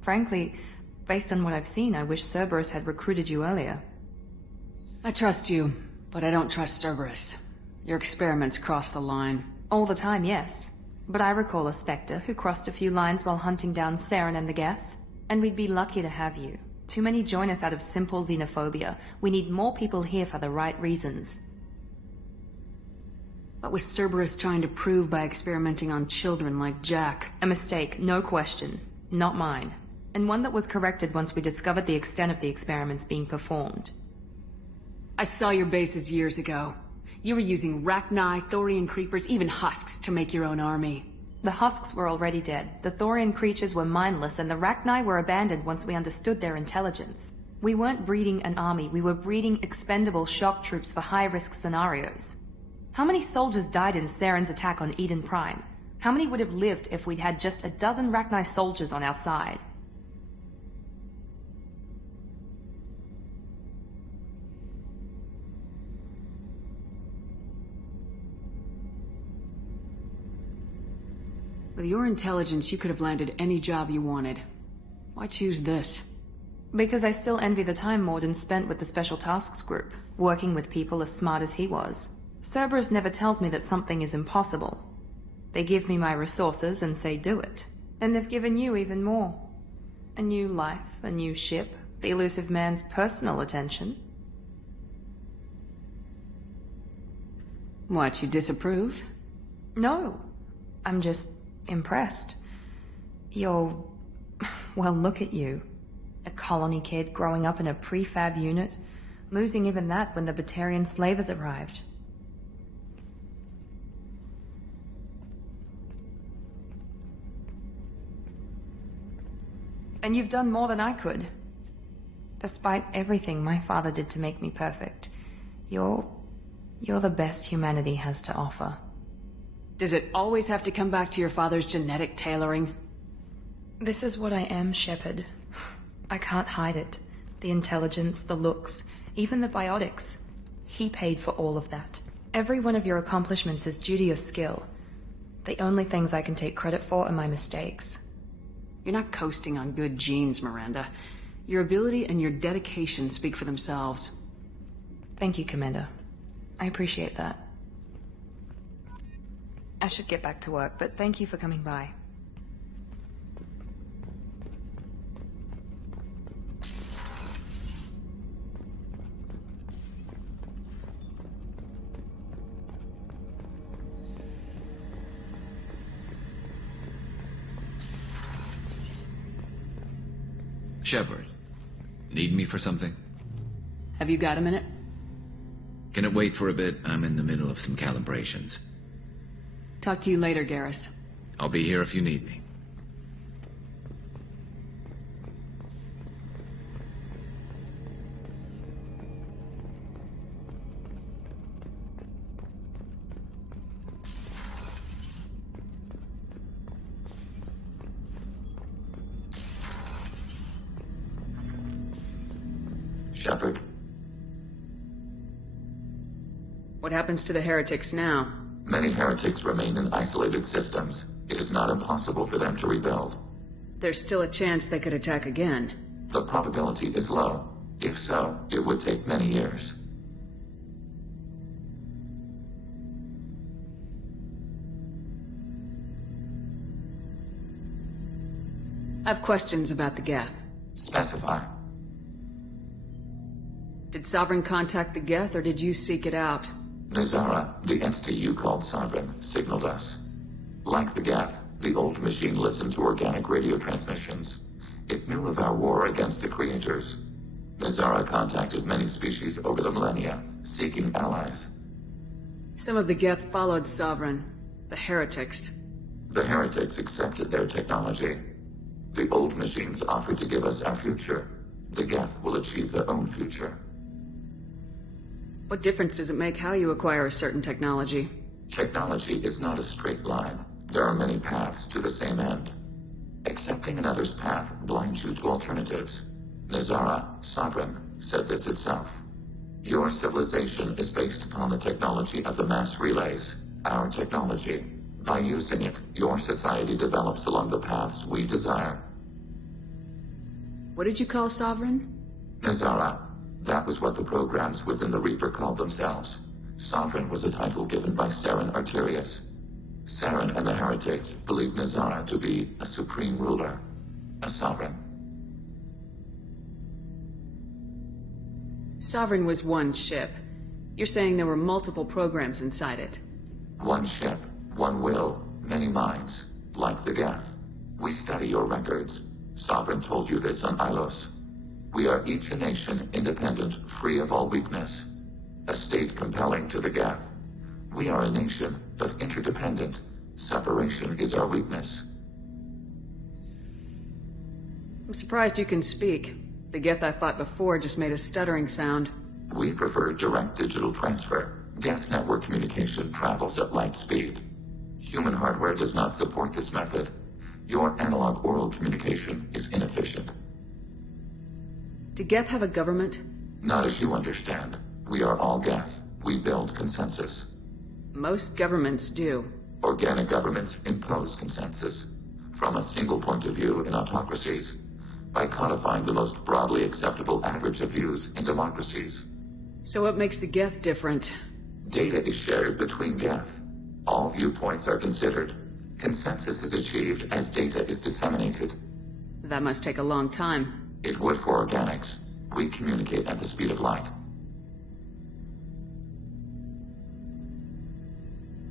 Frankly, based on what I've seen, I wish Cerberus had recruited you earlier. I trust you, but I don't trust Cerberus. Your experiments cross the line. All the time, yes. But I recall a Spectre who crossed a few lines while hunting down Saren and the Geth. And we'd be lucky to have you. Too many join us out of simple xenophobia. We need more people here for the right reasons. What was Cerberus trying to prove by experimenting on children like Jack? A mistake, no question. Not mine. And one that was corrected once we discovered the extent of the experiments being performed. I saw your bases years ago. You were using Rachni, Thorian creepers, even husks to make your own army. The husks were already dead. The Thorian creatures were mindless, and the Rachni were abandoned once we understood their intelligence. We weren't breeding an army, we were breeding expendable shock troops for high-risk scenarios. How many soldiers died in Saren's attack on Eden Prime? How many would have lived if we'd had just a dozen Rachni soldiers on our side? With your intelligence, you could have landed any job you wanted. Why choose this? Because I still envy the time Morden spent with the Special Tasks Group, working with people as smart as he was. Cerberus never tells me that something is impossible. They give me my resources and say do it. And they've given you even more. A new life, a new ship, the elusive man's personal attention. What, you disapprove? No. I'm just impressed. You're... well, look at you. A colony kid growing up in a prefab unit, losing even that when the Batarian slavers arrived. And you've done more than I could. Despite everything my father did to make me perfect, you're the best humanity has to offer. Does it always have to come back to your father's genetic tailoring? This is what I am, Shepard. I can't hide it. The intelligence, the looks, even the biotics. He paid for all of that. Every one of your accomplishments is due to your skill. The only things I can take credit for are my mistakes. You're not coasting on good genes, Miranda. Your ability and your dedication speak for themselves. Thank you, Commander. I appreciate that. I should get back to work, but thank you for coming by. Shepard, need me for something? Have you got a minute? Can it wait for a bit? I'm in the middle of some calibrations. Talk to you later, Garrus. I'll be here if you need me. Shepard. What happens to the heretics now? Many heretics remain in isolated systems. It is not impossible for them to rebuild. There's still a chance they could attack again. The probability is low. If so, it would take many years. I've questions about the Geth. Specify. Did Sovereign contact the Geth, or did you seek it out? Nazara, the entity you called Sovereign, signaled us. Like the Geth, the old machine listened to organic radio transmissions. It knew of our war against the Creators. Nazara contacted many species over the millennia, seeking allies. Some of the Geth followed Sovereign. The heretics. The heretics accepted their technology. The old machines offered to give us our future. The Geth will achieve their own future. What difference does it make how you acquire a certain technology? Technology is not a straight line. There are many paths to the same end. Accepting another's path blinds you to alternatives. Nazara, Sovereign, said this itself. Your civilization is based upon the technology of the mass relays, our technology. By using it, your society develops along the paths we desire. What did you call Sovereign? Nazara. That was what the programs within the Reaper called themselves. Sovereign was a title given by Saren Arterius. Saren and the heretics believed Nazara to be a supreme ruler, a sovereign. Sovereign was one ship. You're saying there were multiple programs inside it. One ship, one will, many minds, like the Geth. We study your records. Sovereign told you this on Ilos. We are each a nation, independent, free of all weakness. A state compelling to the Geth. We are a nation, but interdependent. Separation is our weakness. I'm surprised you can speak. The Geth I fought before just made a stuttering sound. We prefer direct digital transfer. Geth network communication travels at light speed. Human hardware does not support this method. Your analog oral communication is inefficient. Do Geth have a government? Not as you understand. We are all Geth. We build consensus. Most governments do. Organic governments impose consensus. From a single point of view in autocracies. By codifying the most broadly acceptable average of views in democracies. So what makes the Geth different? Data is shared between Geth. All viewpoints are considered. Consensus is achieved as data is disseminated. That must take a long time. It would for organics. We communicate at the speed of light.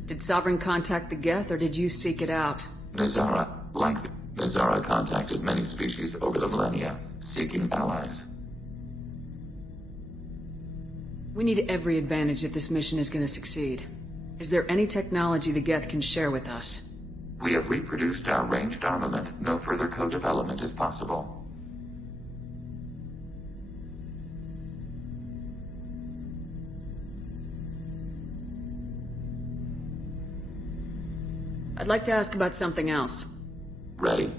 Did Sovereign contact the Geth, or did you seek it out? Nazara contacted many species over the millennia, seeking allies. We need every advantage if this mission is going to succeed. Is there any technology the Geth can share with us? We have reproduced our ranged armament. No further co-development is possible. I'd like to ask about something else. Ready?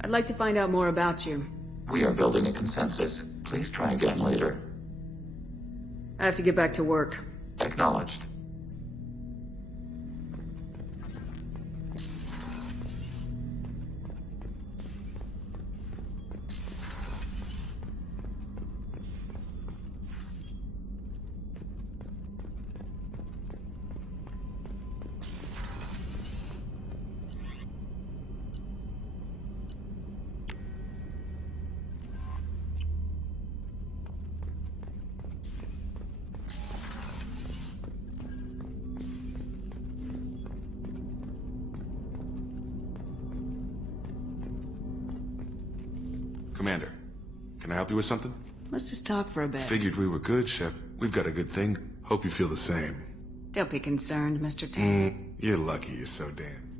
I'd like to find out more about you. We are building a consensus. Please try again later. I have to get back to work. Acknowledged. Commander, can I help you with something? Let's just talk for a bit. Figured we were good, Shep. We've got a good thing. Hope you feel the same. Don't be concerned, Mr. T. You're lucky you're so damn.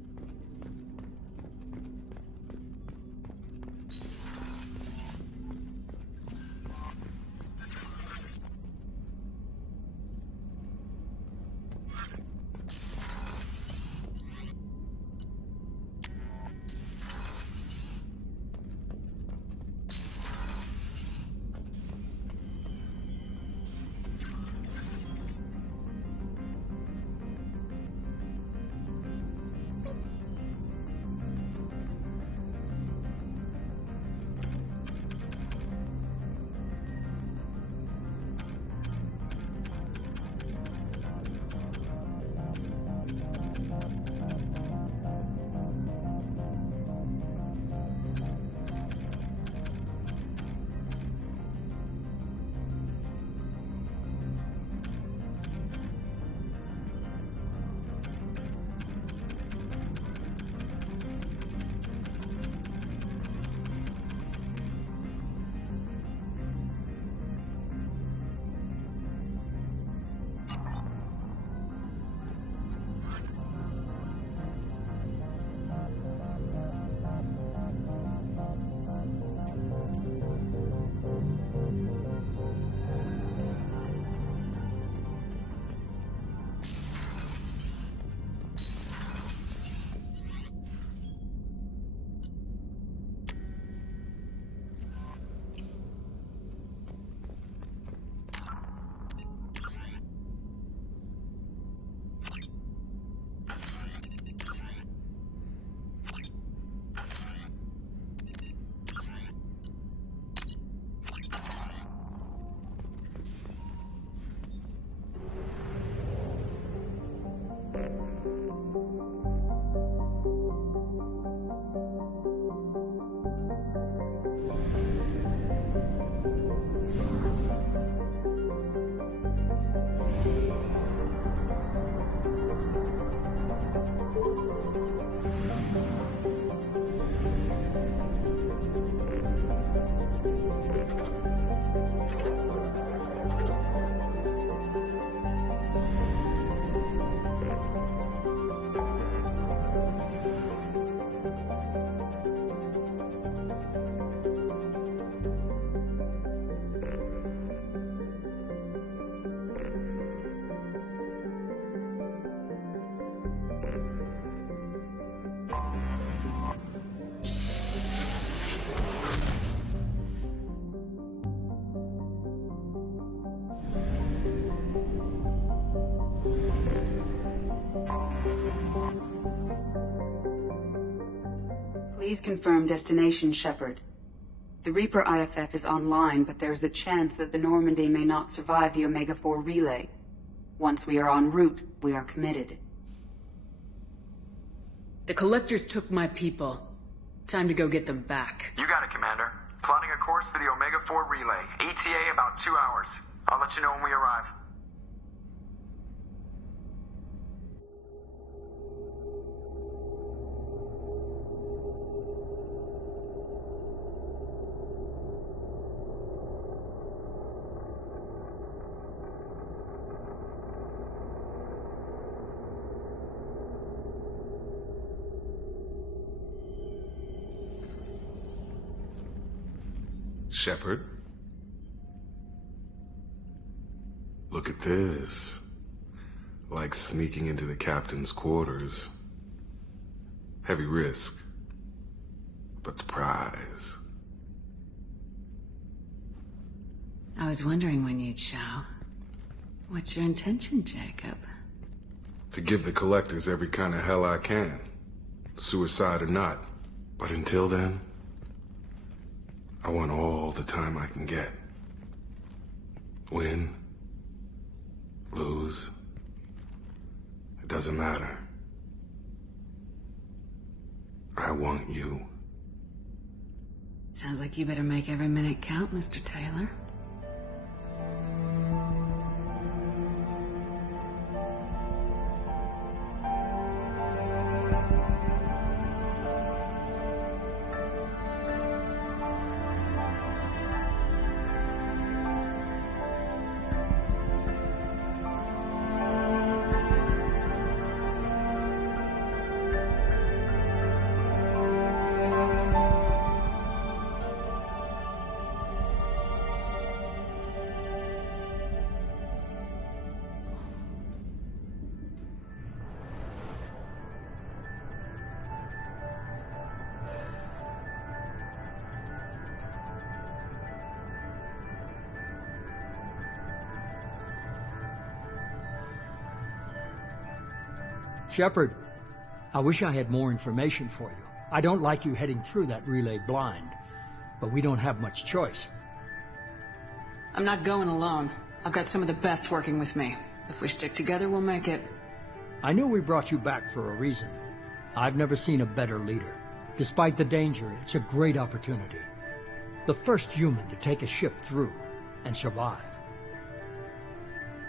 Please confirm destination, Shepard. The Reaper IFF is online, but there's a chance that the Normandy may not survive the Omega-4 relay. Once we are en route, we are committed. The Collectors took my people. Time to go get them back. You got it, Commander. Plotting a course for the Omega-4 relay. ETA about 2 hours. I'll let you know when we arrive. Shepard? Look at this. Like sneaking into the captain's quarters. Heavy risk. But the prize. I was wondering when you'd show. What's your intention, Jacob? To give the Collectors every kind of hell I can. Suicide or not. But until then, I want all the time I can get. Win. Lose. It doesn't matter. I want you. Sounds like you better make every minute count, Mr. Taylor. Shepard, I wish I had more information for you. I don't like you heading through that relay blind, but we don't have much choice. I'm not going alone. I've got some of the best working with me. If we stick together, we'll make it. I knew we brought you back for a reason. I've never seen a better leader. Despite the danger, it's a great opportunity. The first human to take a ship through and survive.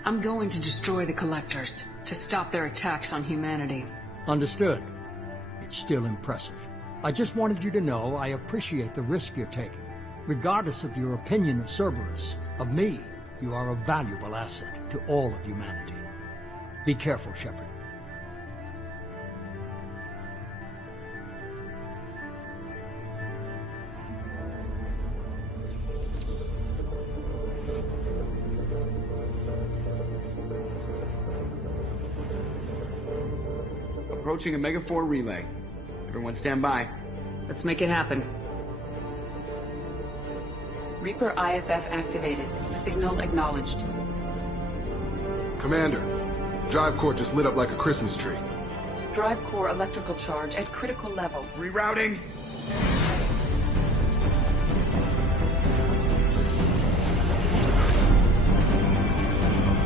I'm going to destroy the Collectors, to stop their attacks on humanity. Understood. It's still impressive. I just wanted you to know I appreciate the risk you're taking. Regardless of your opinion of Cerberus, of me, you are a valuable asset to all of humanity. Be careful, Shepard. Approaching Omega-4 relay. Everyone stand by. Let's make it happen. Reaper IFF activated. Signal acknowledged. Commander, drive core just lit up like a Christmas tree. Drive core electrical charge at critical levels. Rerouting.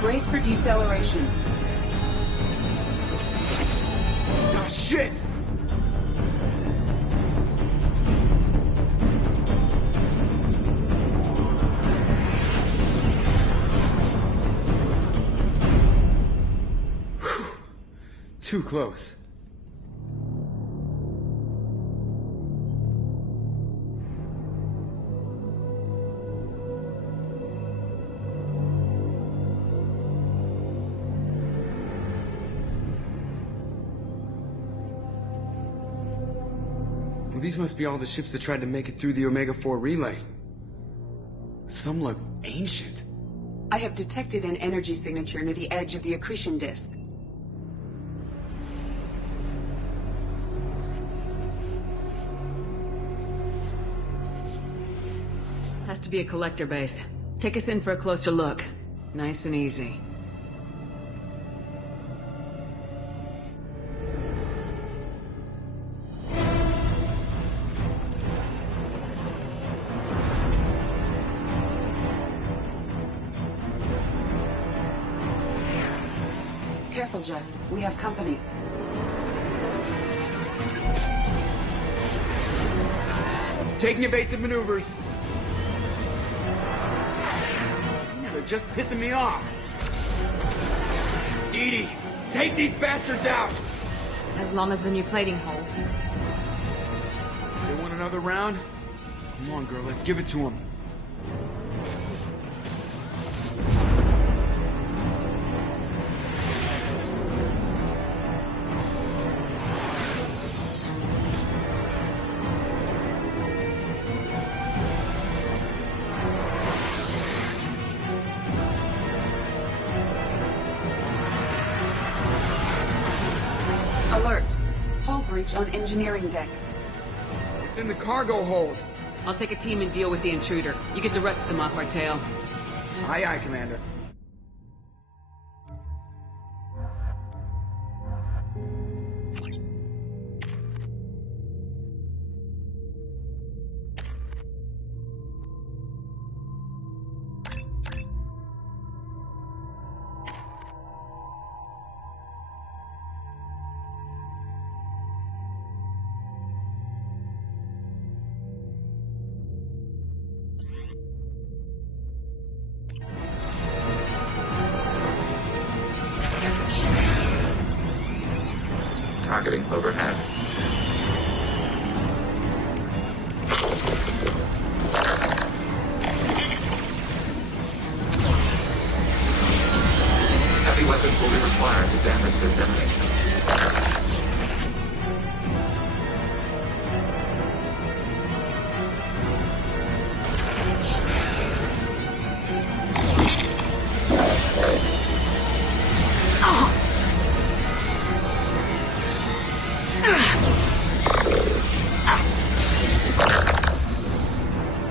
Brace for deceleration. Oh, shit! Too close. Well, these must be all the ships that tried to make it through the Omega-4 relay. Some look ancient. I have detected an energy signature near the edge of the accretion disk. Has to be a Collector base. Take us in for a closer look. Nice and easy. careful, Jeff. We have company. Taking evasive maneuvers. They're just pissing me off. Edie, take these bastards out! As long as the new plating holds. They want another round? Come on, girl, let's give it to them. Alert. Hull breach on engineering deck. It's in the cargo hold. I'll take a team and deal with the intruder. You get the rest of them off our tail. Aye, aye, Commander. Targeting overhead. Heavy weapons will be required to damage this enemy.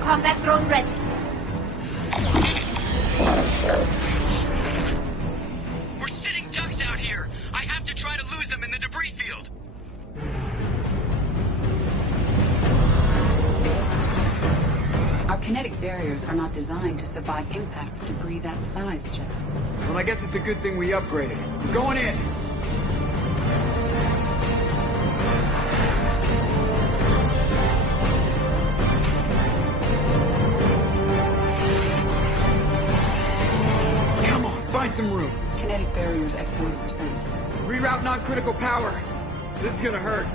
Combat drone ready. We're sitting ducks out here. I have to try to lose them in the debris field. Our kinetic barriers are not designed to survive impact with debris that size, Jeff. Well, I guess it's a good thing we upgraded. We're going in. Come on, find some room. Kinetic barriers at 40%. Reroute non-critical power. This is gonna hurt.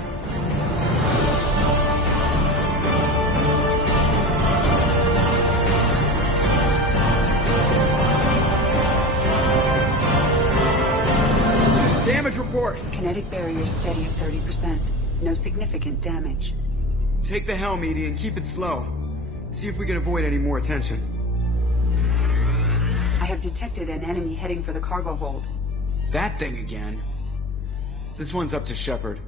Damage report. Kinetic barriers steady at 30%. No significant damage. Take the helm, Edie, and keep it slow. See if we can avoid any more attention. I have detected an enemy heading for the cargo hold. That thing again. This one's up to Shepard.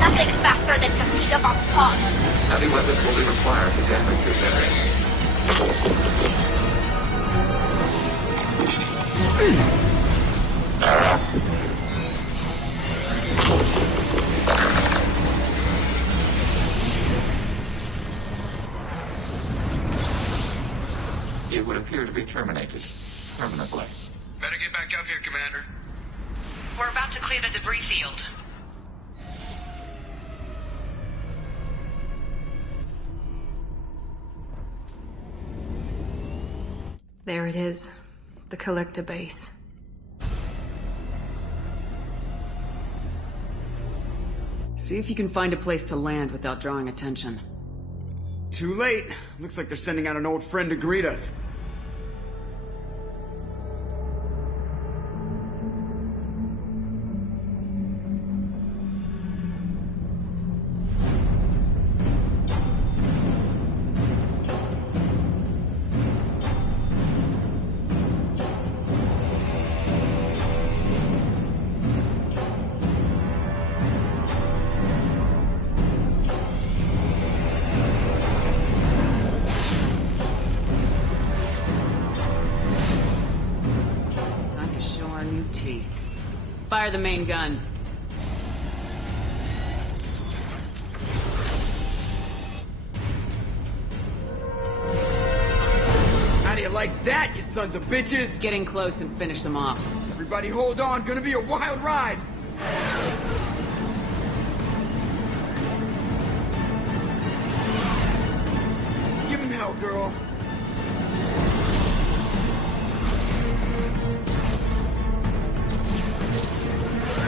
Nothing faster than the speed of our pod. Heavy weapons will be required to damage this area. It would appear to be terminated permanently. Better get back up here, Commander. We're about to clear the debris field. There it is. The collector base. See if you can find a place to land without drawing attention. Too late. Looks like they're sending out an old friend to greet us. teeth. Fire the main gun. How do you like that, you sons of bitches? Get in close and finish them off. Everybody hold on, gonna be a wild ride! Give him hell, girl.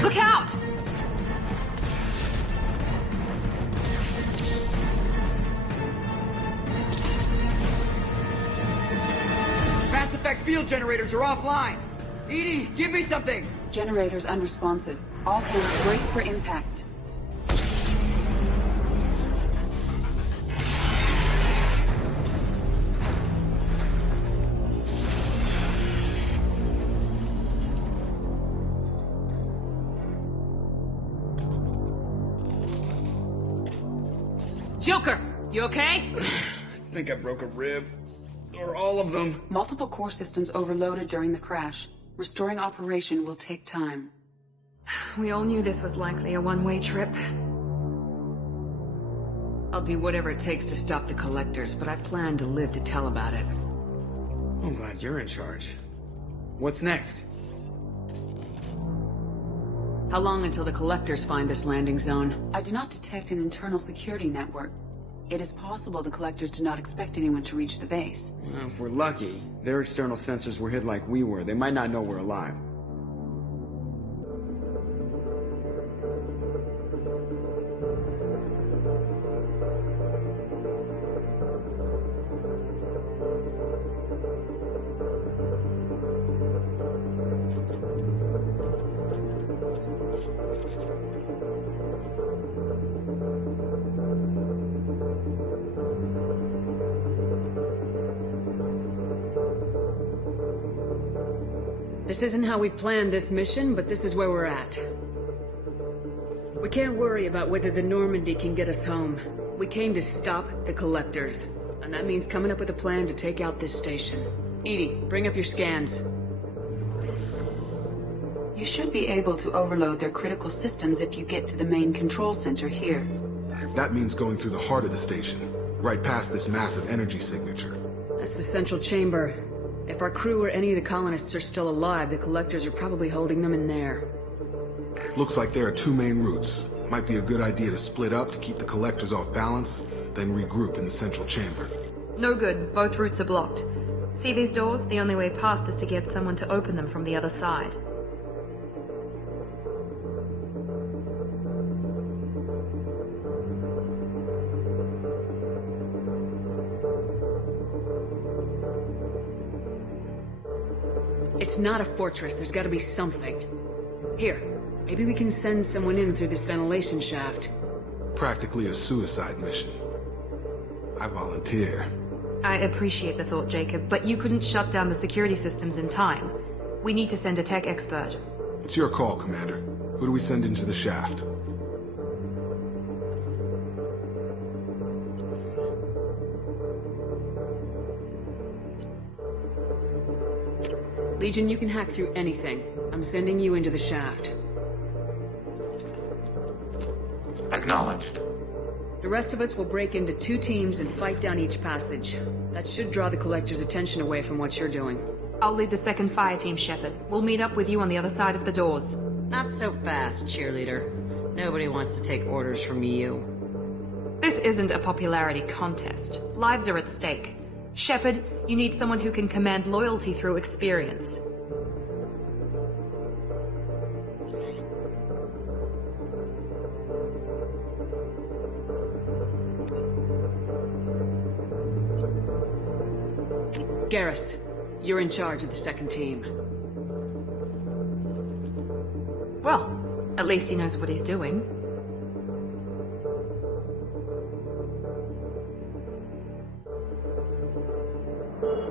Look out! Mass Effect field generators are offline. Edie, give me something! Generators unresponsive. All hands brace for impact. Joker, you okay? I think I broke a rib. Or all of them. Multiple core systems overloaded during the crash. Restoring operation will take time. We all knew this was likely a one-way trip. I'll do whatever it takes to stop the Collectors, but I plan to live to tell about it. I'm glad you're in charge. What's next? How long until the Collectors find this landing zone? I do not detect an internal security network. It is possible the Collectors do not expect anyone to reach the base. Well, if we're lucky, their external sensors were hid like we were. They might not know we're alive. This isn't how we planned this mission, but this is where we're at. We can't worry about whether the Normandy can get us home. We came to stop the Collectors, and that means coming up with a plan to take out this station. Edie, bring up your scans. You should be able to overload their critical systems if you get to the main control center here. That means going through the heart of the station, right past this massive energy signature. That's the central chamber. If our crew or any of the colonists are still alive, the Collectors are probably holding them in there. Looks like there are two main routes. Might be a good idea to split up to keep the Collectors off balance, then regroup in the central chamber. No good. Both routes are blocked. See these doors? The only way past is to get someone to open them from the other side. It's not a fortress. There's gotta be something. Here, maybe we can send someone in through this ventilation shaft. Practically a suicide mission. I volunteer. I appreciate the thought, Jacob, but you couldn't shut down the security systems in time. We need to send a tech expert. It's your call, Commander. Who do we send into the shaft? Legion, you can hack through anything. I'm sending you into the shaft. Acknowledged. The rest of us will break into 2 teams and fight down each passage. That should draw the Collectors' attention away from what you're doing. I'll lead the second fire team, Shepard. We'll meet up with you on the other side of the doors. Not so fast, cheerleader. Nobody wants to take orders from you. This isn't a popularity contest. Lives are at stake. Shepard, you need someone who can command loyalty through experience. Garrus, you're in charge of the second team. Well, at least he knows what he's doing.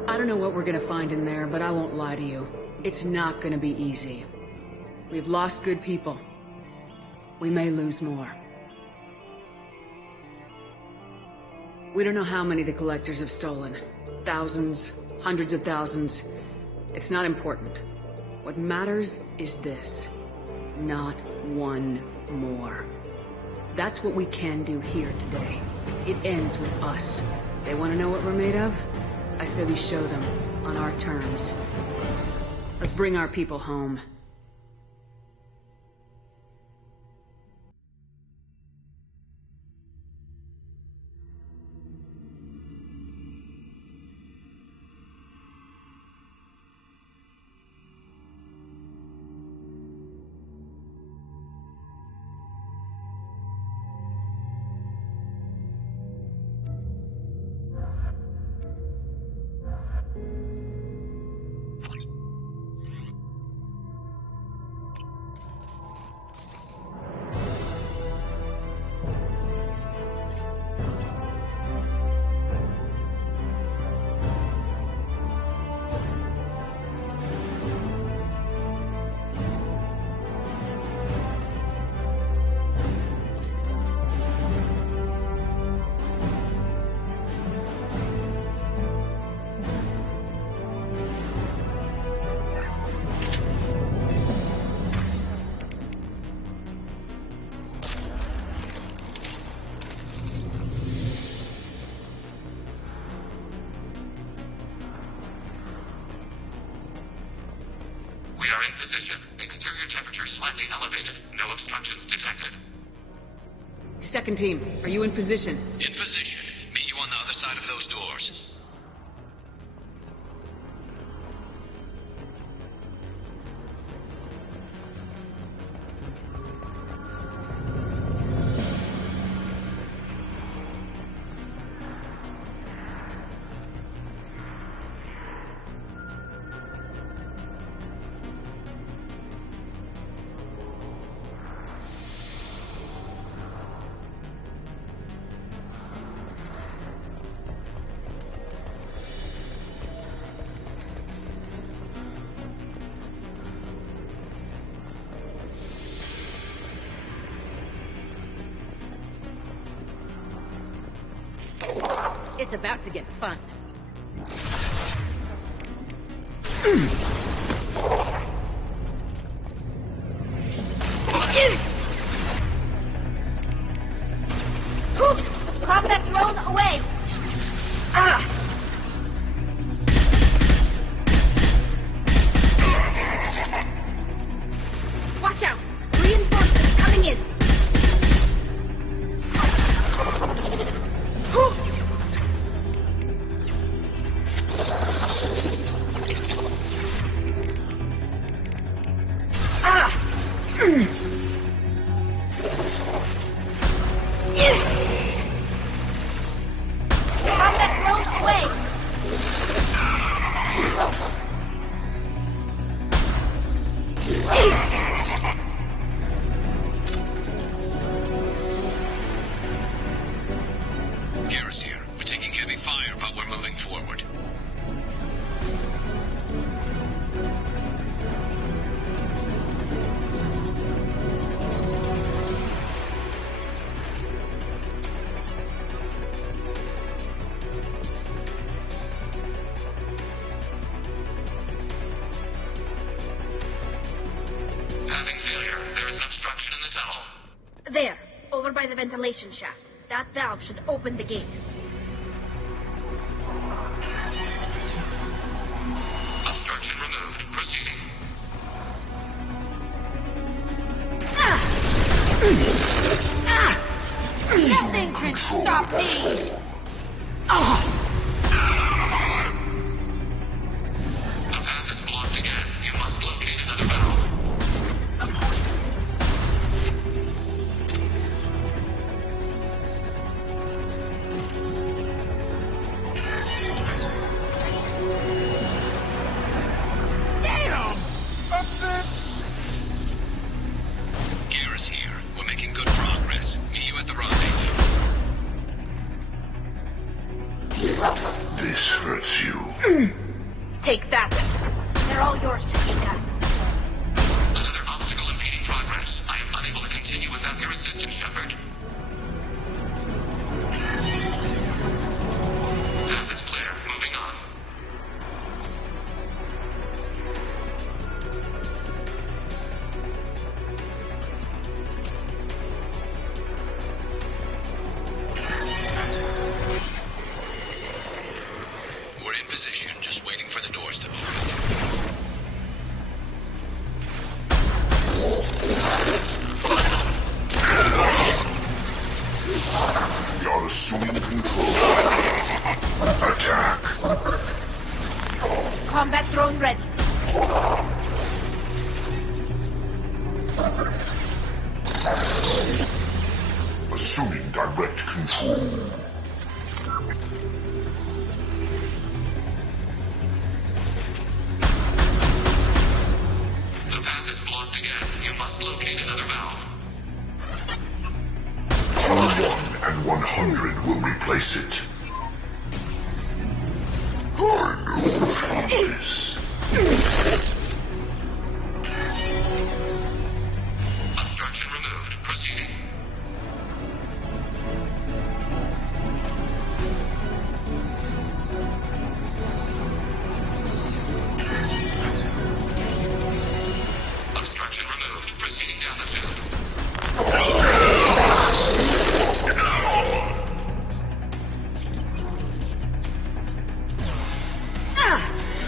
I don't know what we're gonna find in there, but I won't lie to you. It's not gonna be easy. We've lost good people. We may lose more. We don't know how many the Collectors have stolen. Thousands, hundreds of thousands. It's not important. What matters is this. Not one more. That's what we can do here today. It ends with us. They want to know what we're made of? I say we show them, on our terms. Let's bring our people home. We are in position. Exterior temperature slightly elevated. No obstructions detected. Second team, are you in position? In position. Meet you on the other side of those doors. It's about to get fun. Combat drone away! Watch out! Reinforcements coming in! Combat drone away! Garrus here. We're taking heavy fire, but we're moving forward. Having failure. There is an obstruction in the tunnel. There, over by the ventilation shaft. That valve should open the gate. Obstruction removed. Proceeding. Nothing can stop me! The path is blocked again. You must locate another valve. Garrus here. We're making good progress. Meet you at the rendezvous. This hurts you. Take that. They're all yours, Chiquita. Another obstacle impeding progress. I am unable to continue without your assistance, Shepard. Path is clear. Moving on. position, just waiting for the doors to open. You're assuming control. Attack. Combat drone ready. Assuming direct control. The path is blocked again. You must locate another valve. R1 and 100 will replace it. I know from this. Obstruction removed. Proceeding. Obstruction removed. Proceeding down the tube.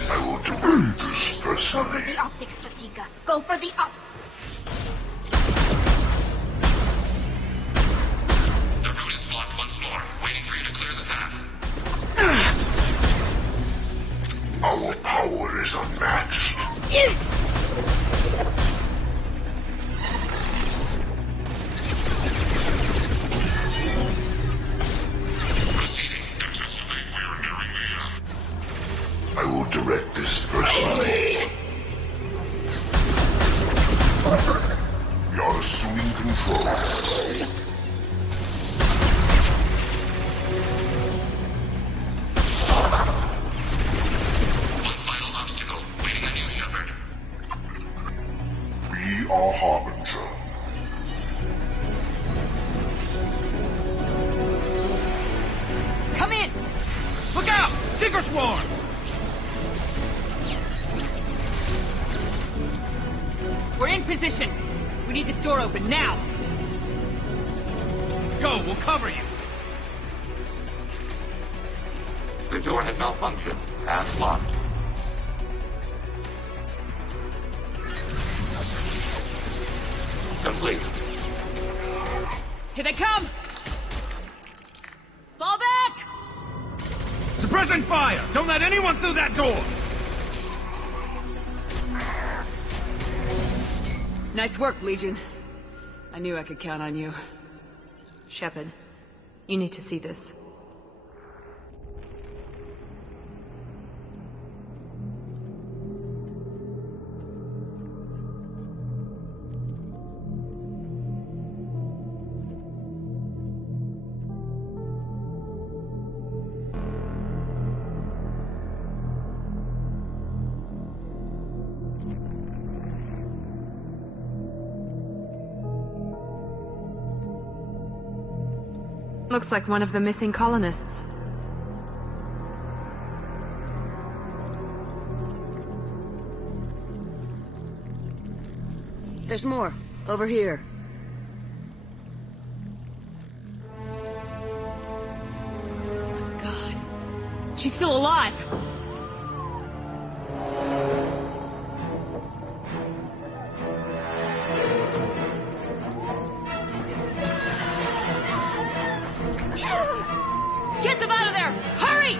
I will demand this personally. Go for the optics, Strategica. Go for the optics. The route is blocked once more. Waiting for you to clear the path. Our power is unmatched. Proceeding. Anticipate we are nearing the end. I will direct this personally. You're assuming control. One final obstacle. Waiting on you, Shepard. We are Harbinger. Come in! Look out! Seeker swarm! We're in position. We need this door open now. Go, we'll cover you. The door has malfunctioned. Path locked. Complete. Here they come! Fall back! Suppressing fire! Don't let anyone through that door! Nice work, Legion. I knew I could count on you. Shepard, you need to see this. Looks like one of the missing colonists. There's more. Over here. God. She's still alive! Get them out of there! Hurry!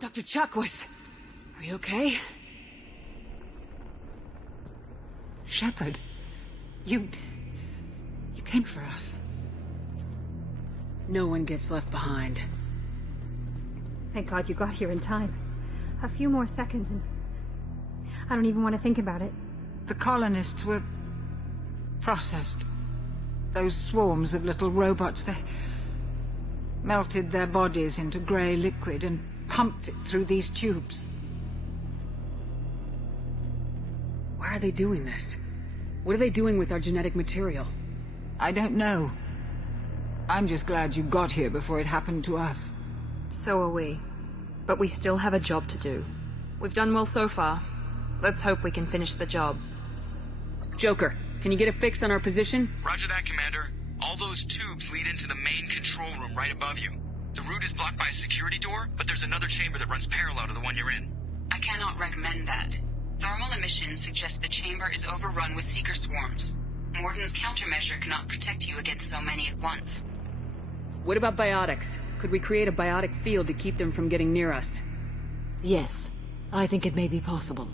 Dr. Chakwas, are you okay? Shepard, you came for us. No one gets left behind. Thank God you got here in time. A few more seconds and I don't even want to think about it. The colonists were processed. Those swarms of little robots, they melted their bodies into grey liquid and pumped it through these tubes. Why are they doing this? What are they doing with our genetic material? I don't know. I'm just glad you got here before it happened to us. So are we. But we still have a job to do. We've done well so far. Let's hope we can finish the job. Joker, can you get a fix on our position? Roger that, Commander. All those tubes lead into the main control room right above you. The route is blocked by a security door, but there's another chamber that runs parallel to the one you're in. I cannot recommend that. Thermal emissions suggest the chamber is overrun with seeker swarms. Morden's countermeasure cannot protect you against so many at once. What about biotics? Could we create a biotic field to keep them from getting near us? Yes, I think it may be possible.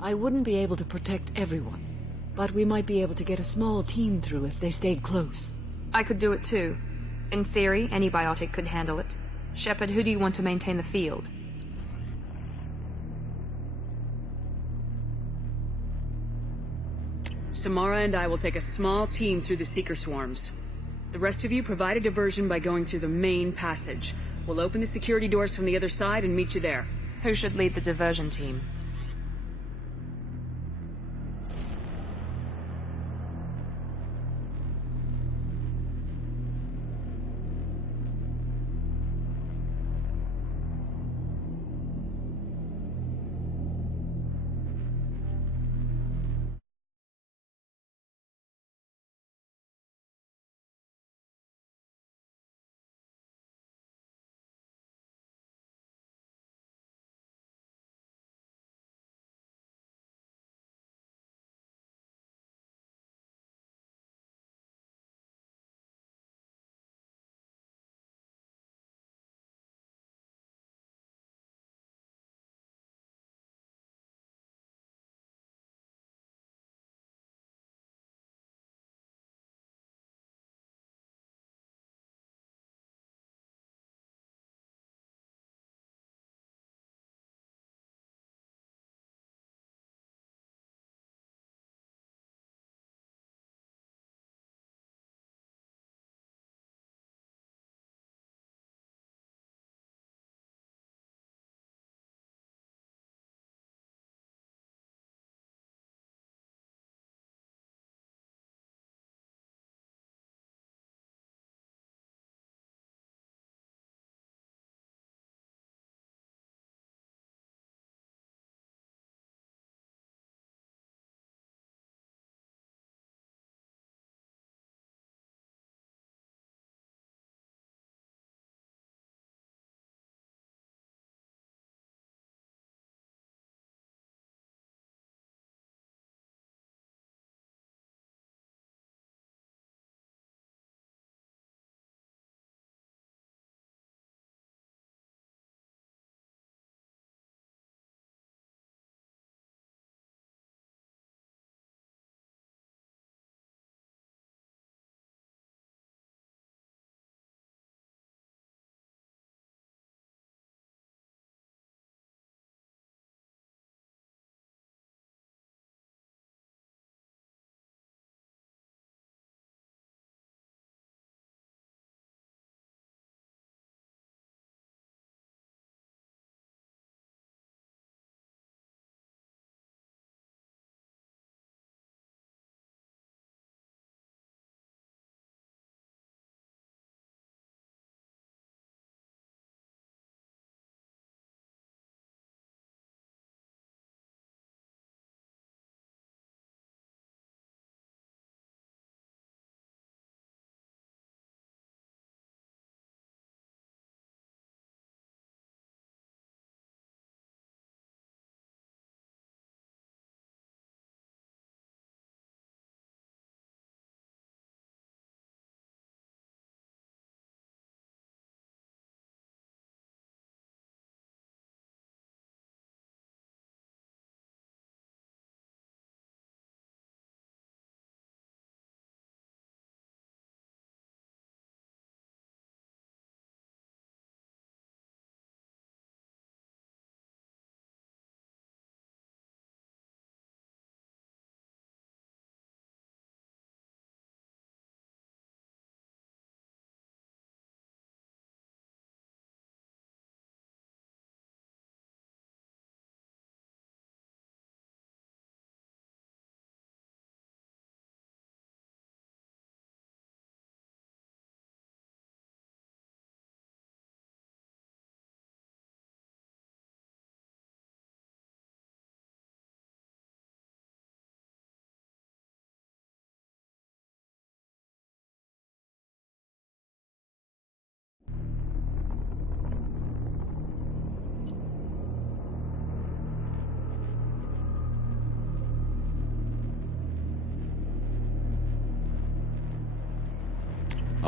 I wouldn't be able to protect everyone, but we might be able to get a small team through if they stayed close. I could do it too. In theory, any biotic could handle it. Shepard, who do you want to maintain the field? Samara and I will take a small team through the seeker swarms. The rest of you provide a diversion by going through the main passage. We'll open the security doors from the other side and meet you there. Who should lead the diversion team?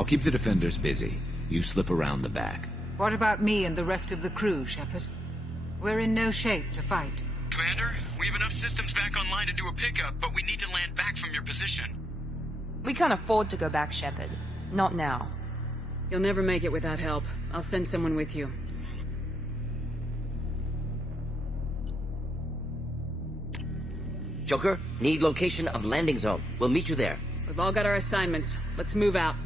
I'll keep the defenders busy. You slip around the back. What about me and the rest of the crew, Shepard? We're in no shape to fight. Commander, we have enough systems back online to do a pickup, but we need to land back from your position. We can't afford to go back, Shepard. Not now. You'll never make it without help. I'll send someone with you. Joker, need location of landing zone. We'll meet you there. We've all got our assignments. Let's move out.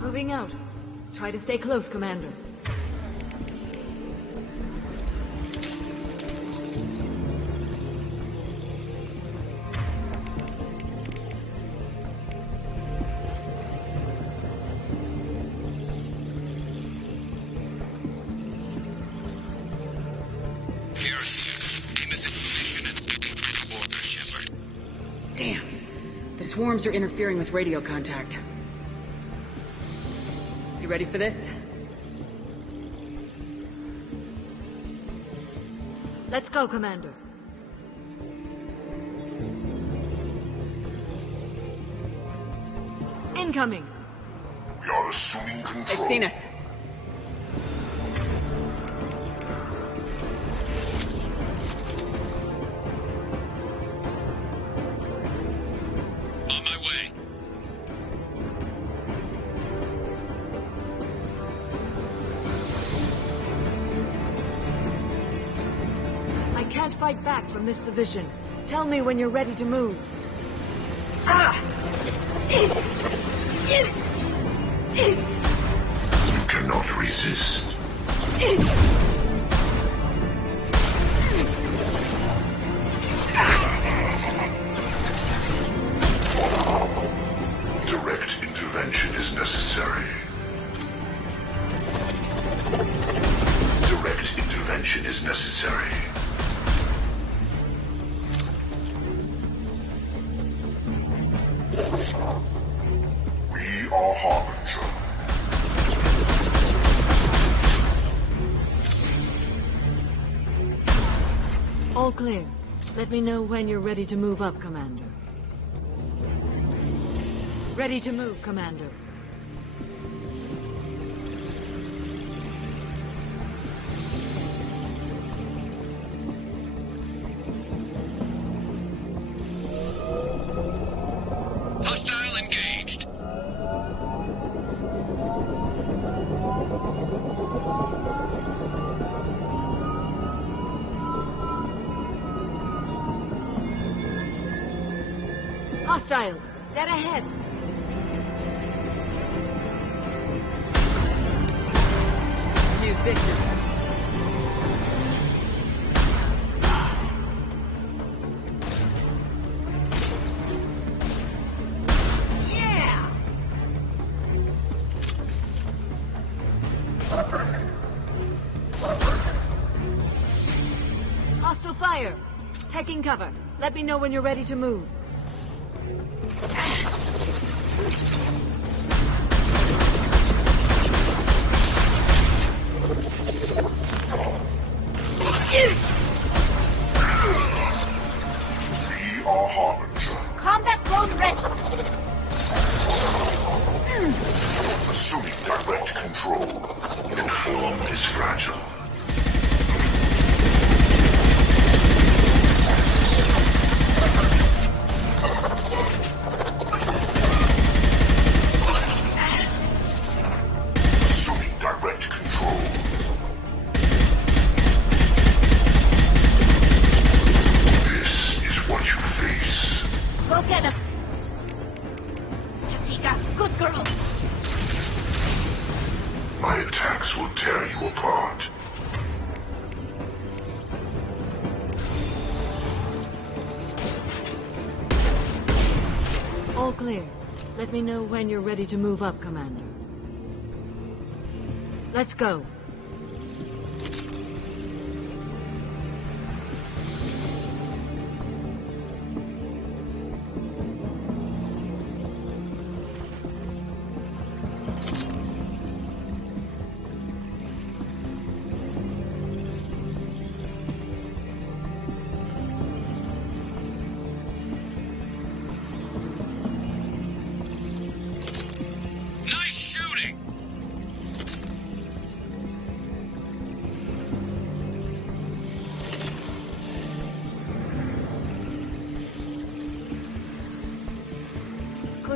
Moving out. Try to stay close, Commander. Damn. The swarms are interfering with radio contact. You ready for this? Let's go, Commander. Incoming. We are assuming control. They've seen us. On my way. I can't fight back from this position. Tell me when you're ready to move. You cannot resist. Direct intervention is necessary. Direct intervention is necessary. We are Harbinger. All clear. Let me know when you're ready to move up, Commander. Ready to move, Commander. Hostile engaged. Hostiles! Dead ahead! New victims. Yeah! Hostile fire! Taking cover. Let me know when you're ready to move. We are Harbinger. Combat drone ready. Assuming direct control. Your form is fragile. Assuming direct control. This is what you face. Go get him. Jessica, good girl. My attacks will tear you apart. All clear. Let me know when you're ready to move up, Commander. Let's go.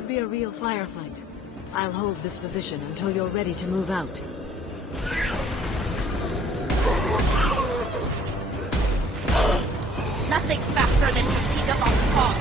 could be a real firefight. I'll hold this position until you're ready to move out. Nothing's faster than Efreeta on spot.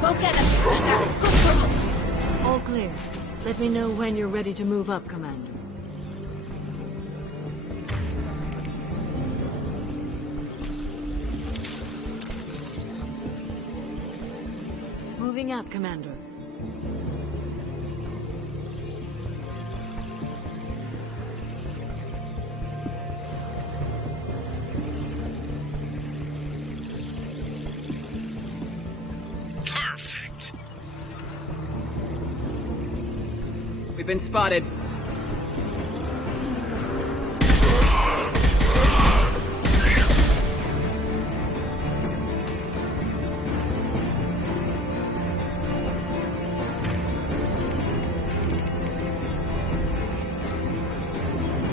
Go get him! All clear. Let me know when you're ready to move up, Commander. Moving out, Commander. Perfect. We've been spotted.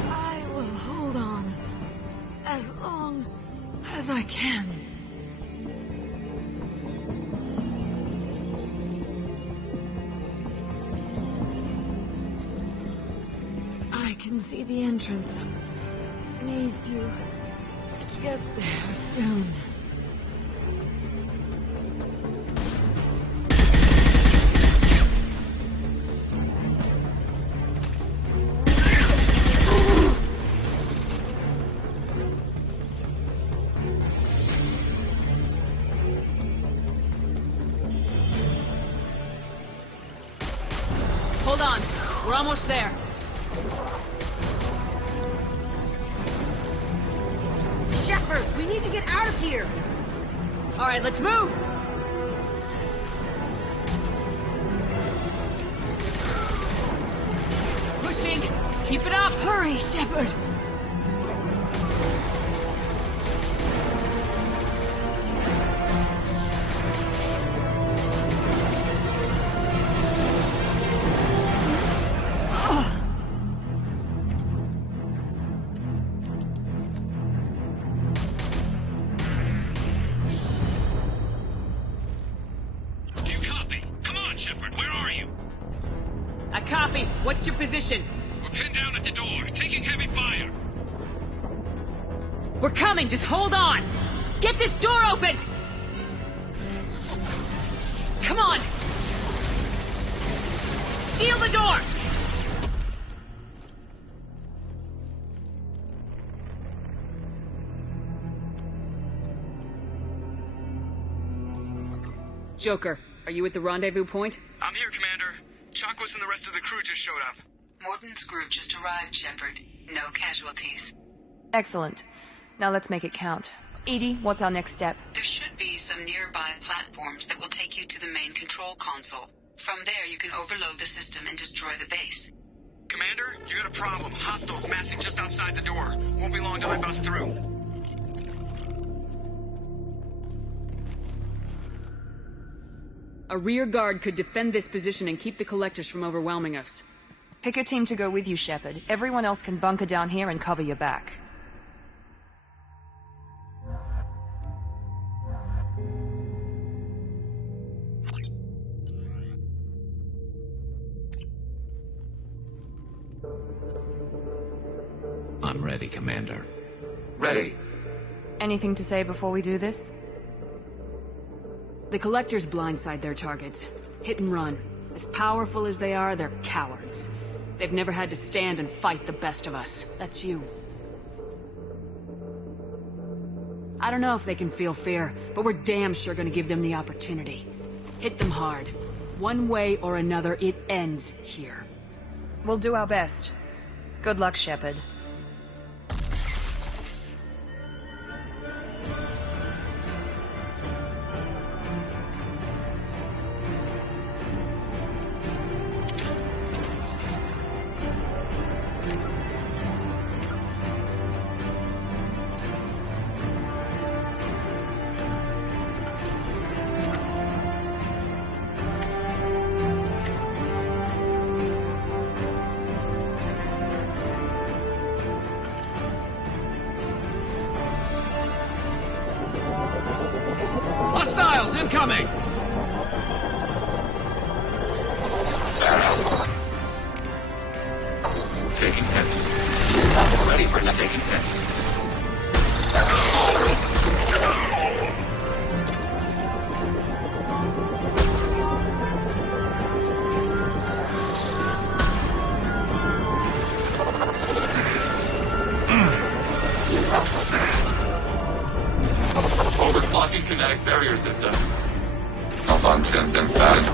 I will hold on as long as I can. I can see the entrance. Need to get there soon. Hold on. We're almost there. Shepard, we need to get out of here. All right, let's move. Pushing. Keep it up. Hurry, Shepard. Do you copy? Come on, Shepard, where are you? I copy. What's your position? We're pinned down at the door, taking heavy fire. We're coming. Just hold on. Get this door open. Come on. Seal the door. Joker, are you at the rendezvous point? I'm here, Commander. Chakwas and the rest of the crew just showed up. Morton's group just arrived, Shepard. No casualties. Excellent. Now let's make it count. Edie, what's our next step? There should be some nearby platforms that will take you to the main control console. From there, you can overload the system and destroy the base. Commander, you got a problem. Hostiles massing just outside the door. Won't be long till I bust through. A rear guard could defend this position and keep the collectors from overwhelming us. Pick a team to go with you, Shepard. Everyone else can bunker down here and cover your back. I'm ready, Commander. Ready. Anything to say before we do this? The collectors blindside their targets. Hit and run. As powerful as they are, they're cowards. They've never had to stand and fight the best of us. That's you. I don't know if they can feel fear, but we're damn sure gonna give them the opportunity. Hit them hard. One way or another, it ends here. We'll do our best. Good luck, Shepard. incoming! Taking hits. Ready for taking hits. Overclocking kinetic barrier systems. Malfunction emphatic.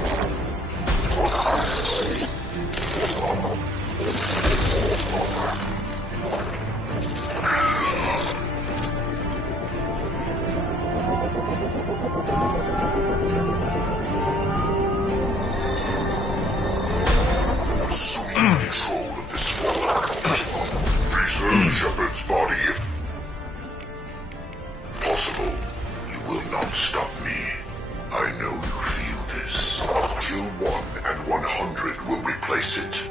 Assuming control of this world. Preserve Shepard's body. Possible. You will not stop me. I know you feel this. Kill one and 100 will replace it.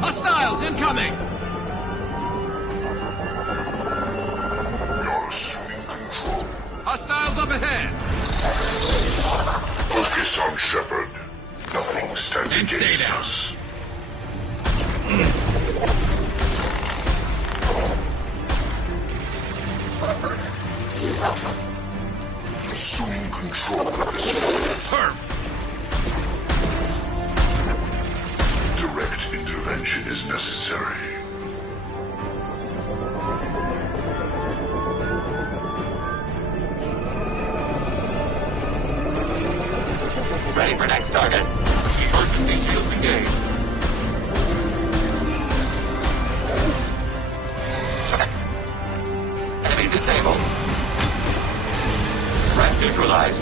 Hostiles incoming! We are assuming control. Hostiles up ahead! Focus on Shepard. Nothing stands against us. Assuming control of this world. Perf! Direct intervention is necessary. Ready for next target. Emergency shields engaged. Enemy disabled. Threat neutralized.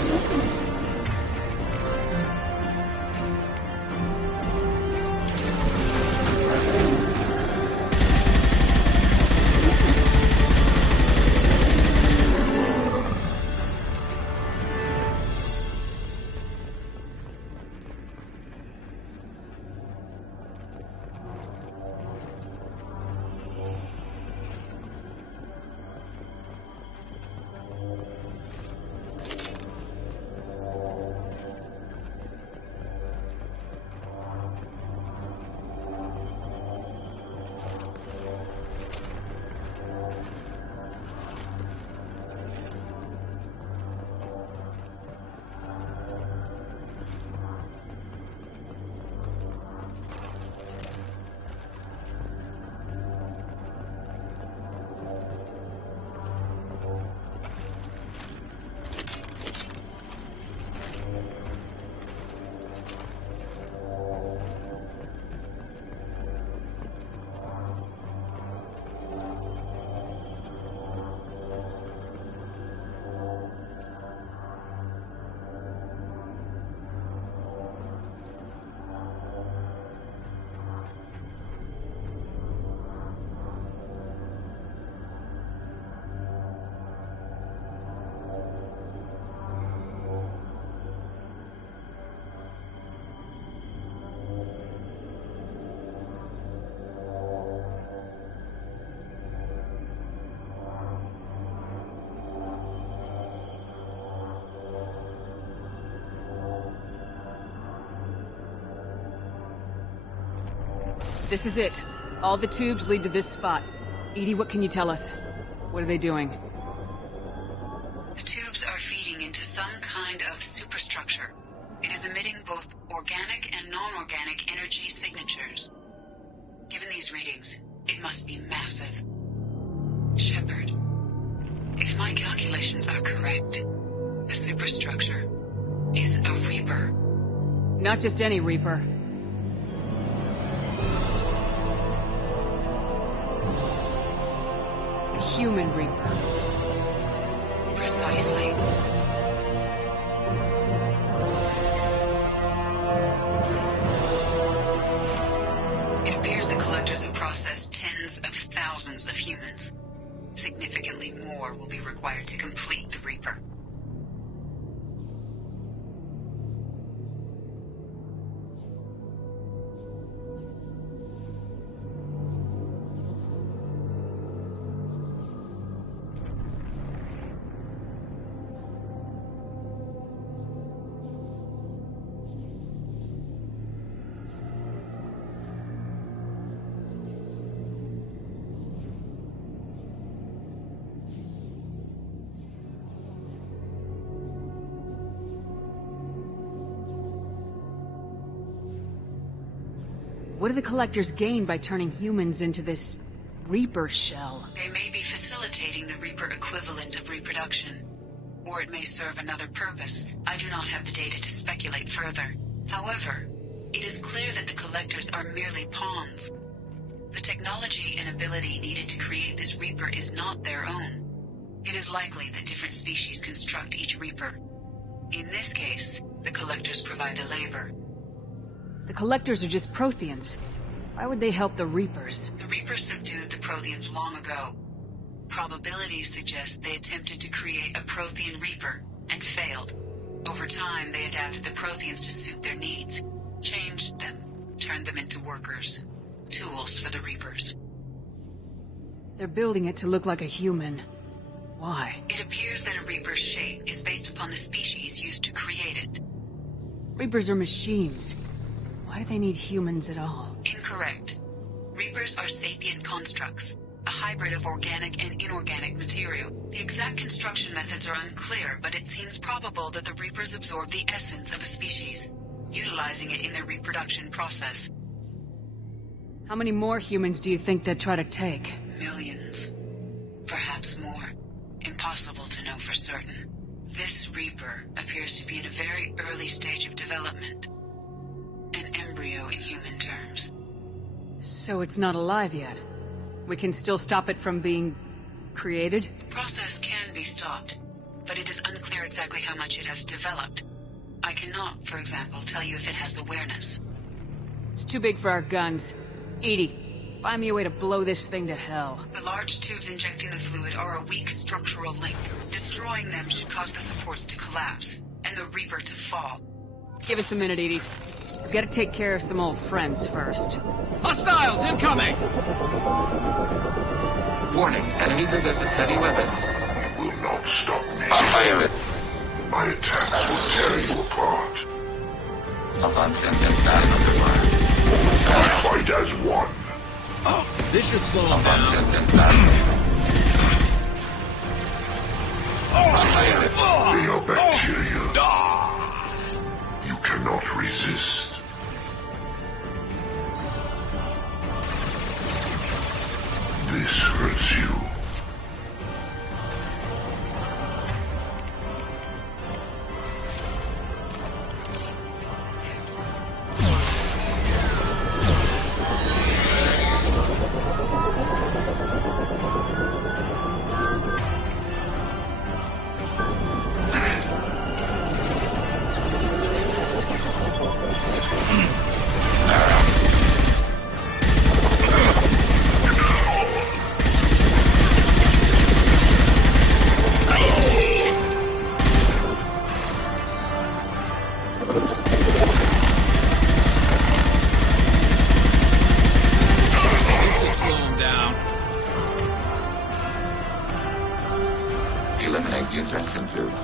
This is it. All the tubes lead to this spot. Edie, what can you tell us? What are they doing? The tubes are feeding into some kind of superstructure. It is emitting both organic and non-organic energy signatures. Given these readings, it must be massive. Shepard, if my calculations are correct, the superstructure is a Reaper. Not just any Reaper. A human Reaper. Precisely. It appears the Collectors have processed tens of thousands of humans. Significantly more will be required to complete the Reaper. What do the Collectors gain by turning humans into this Reaper shell? They may be facilitating the Reaper equivalent of reproduction. Or it may serve another purpose. I do not have the data to speculate further. However, it is clear that the Collectors are merely pawns. The technology and ability needed to create this Reaper is not their own. It is likely that different species construct each Reaper. In this case, the Collectors provide the labor. The Collectors are just Protheans. Why would they help the Reapers? The Reapers subdued the Protheans long ago. Probabilities suggest they attempted to create a Prothean Reaper, and failed. Over time, they adapted the Protheans to suit their needs, changed them, turned them into workers, tools for the Reapers. They're building it to look like a human. Why? It appears that a Reaper's shape is based upon the species used to create it. Reapers are machines. Why do they need humans at all? Incorrect. Reapers are sapient constructs, a hybrid of organic and inorganic material. The exact construction methods are unclear, but it seems probable that the Reapers absorb the essence of a species, utilizing it in their reproduction process. How many more humans do you think they'd try to take? Millions. Perhaps more. Impossible to know for certain. This Reaper appears to be in a very early stage of development. An embryo in human terms. So it's not alive yet? We can still stop it from being created? The process can be stopped, but it is unclear exactly how much it has developed. I cannot, for example, tell you if it has awareness. It's too big for our guns. Edie, find me a way to blow this thing to hell. The large tubes injecting the fluid are a weak structural link. Destroying them should cause the supports to collapse, and the Reaper to fall. Give us a minute, Edie. We've got to take care of some old friends first. Hostiles incoming! Warning, enemy possesses heavy weapons. You will not stop me. Fire it. My attacks will tear you apart. Abundant and bad underfire. I fight as one. This should slow them down. Abundant and bad. They are bacteria. You cannot resist. This hurts you. Eliminate the injection tubes.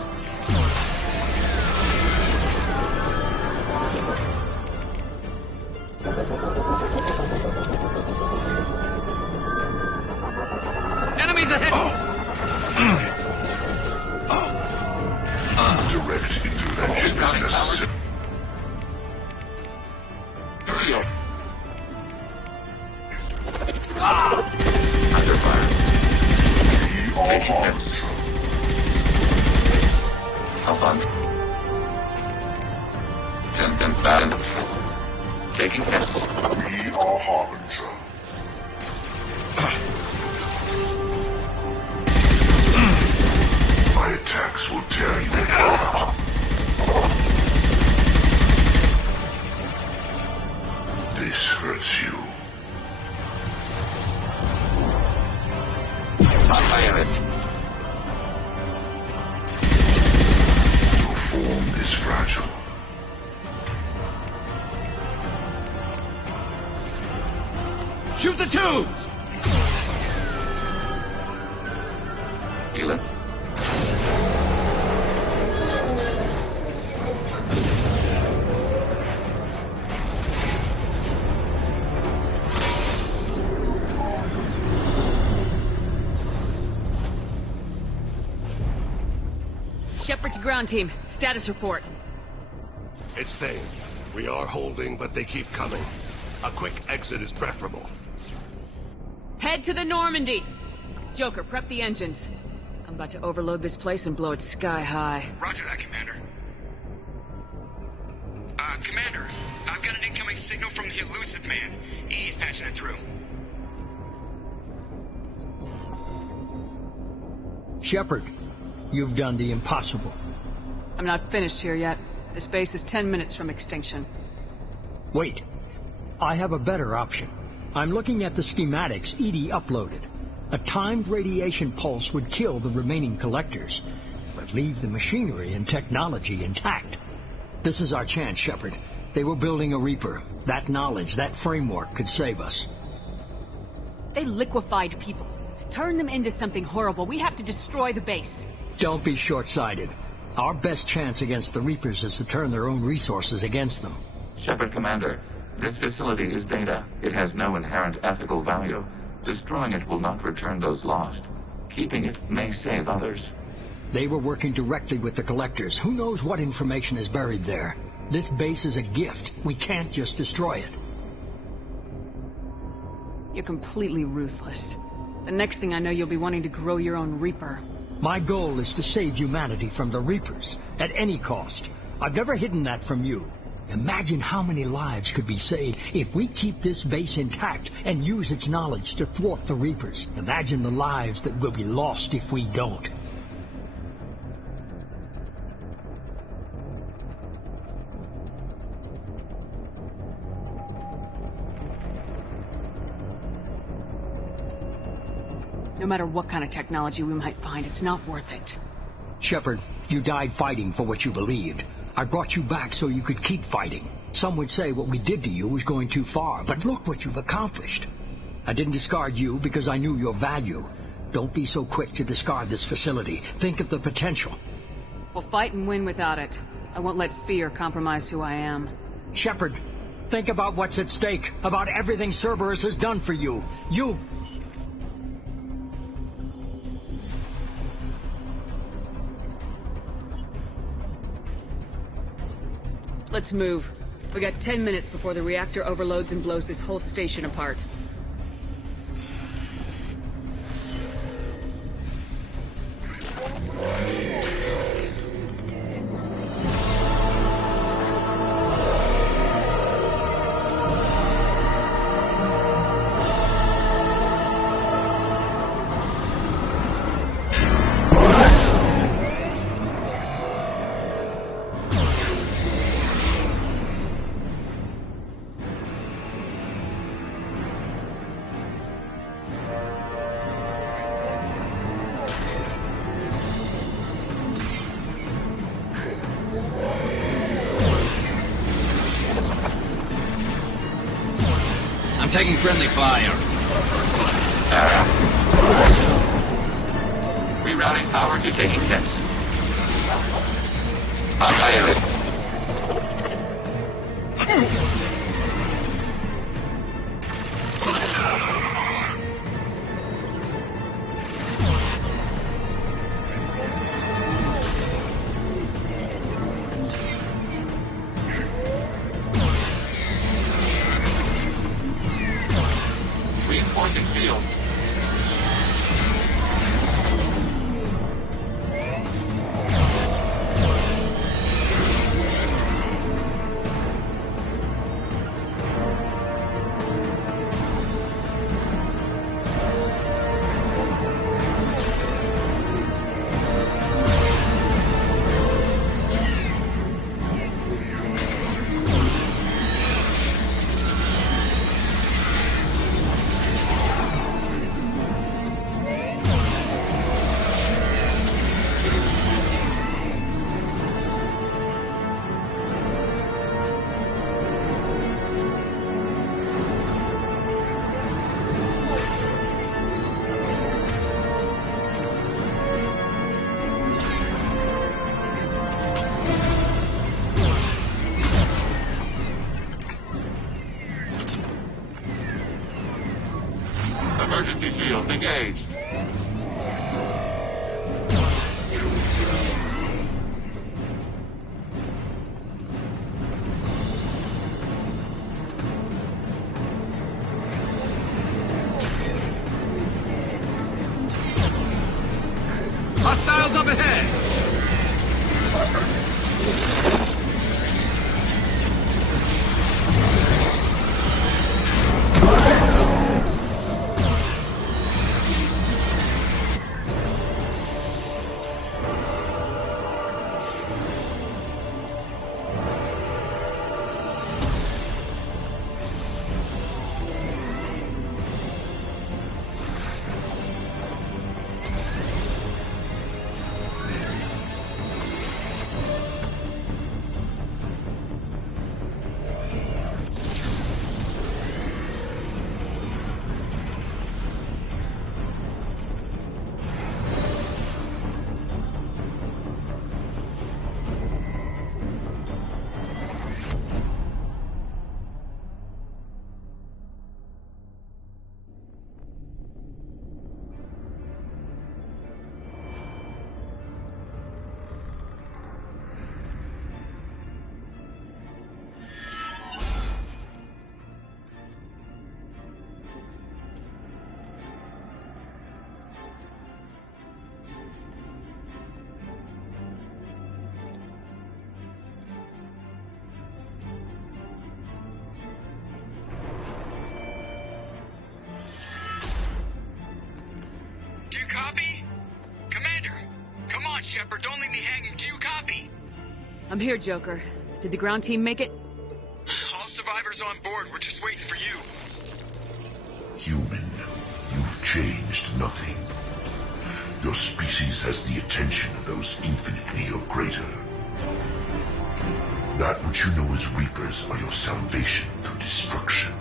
Enemies ahead! Direct intervention is necessary. Shield. Under fire. Taking hits. Abundant. And bad. Taking hits. We are Harbinger. My attacks will tear you apart. This hurts you. Fire it. Your form is fragile. Shoot the tubes! Heal. Shepard's ground team. Status report. It's they. We are holding, but they keep coming. A quick exit is preferable. Head to the Normandy! Joker, prep the engines. I'm about to overload this place and blow it sky high. Roger that, Commander. Commander, I've got an incoming signal from the elusive man. He's patching it through. Shepard, you've done the impossible. I'm not finished here yet. This base is 10 minutes from extinction. Wait. I have a better option. I'm looking at the schematics EDI uploaded. A timed radiation pulse would kill the remaining collectors, but leave the machinery and technology intact. This is our chance, Shepard. They were building a Reaper. That knowledge, that framework could save us. They liquefied people. Turn them into something horrible. We have to destroy the base. Don't be short-sighted. Our best chance against the Reapers is to turn their own resources against them. Shepard, Commander, this facility is data. It has no inherent ethical value. Destroying it will not return those lost. Keeping it may save others. They were working directly with the Collectors. Who knows what information is buried there? This base is a gift. We can't just destroy it. You're completely ruthless. The next thing I know, you'll be wanting to grow your own Reaper. My goal is to save humanity from the Reapers, at any cost. I've never hidden that from you. Imagine how many lives could be saved if we keep this base intact and use its knowledge to thwart the Reapers. Imagine the lives that will be lost if we don't. No matter what kind of technology we might find, it's not worth it. Shepard, you died fighting for what you believed. I brought you back so you could keep fighting. Some would say what we did to you was going too far, but look what you've accomplished. I didn't discard you because I knew your value. Don't be so quick to discard this facility. Think of the potential. We'll fight and win without it. I won't let fear compromise who I am. Shepard, think about what's at stake, about everything Cerberus has done for you. You... Let's move. We got 10 minutes before the reactor overloads and blows this whole station apart. I'm taking friendly fire. Rerouting power to taking hits. Annihilated. Reinforcing shields. Emergency shields engaged. Hostiles up ahead! Copy? Commander! Come on, Shepard, don't leave me hanging. Do you copy? I'm here, Joker. Did the ground team make it? All survivors on board. We're just waiting for you. Human, you've changed nothing. Your species has the attention of those infinitely or greater. That which you know as Reapers are your salvation through destruction.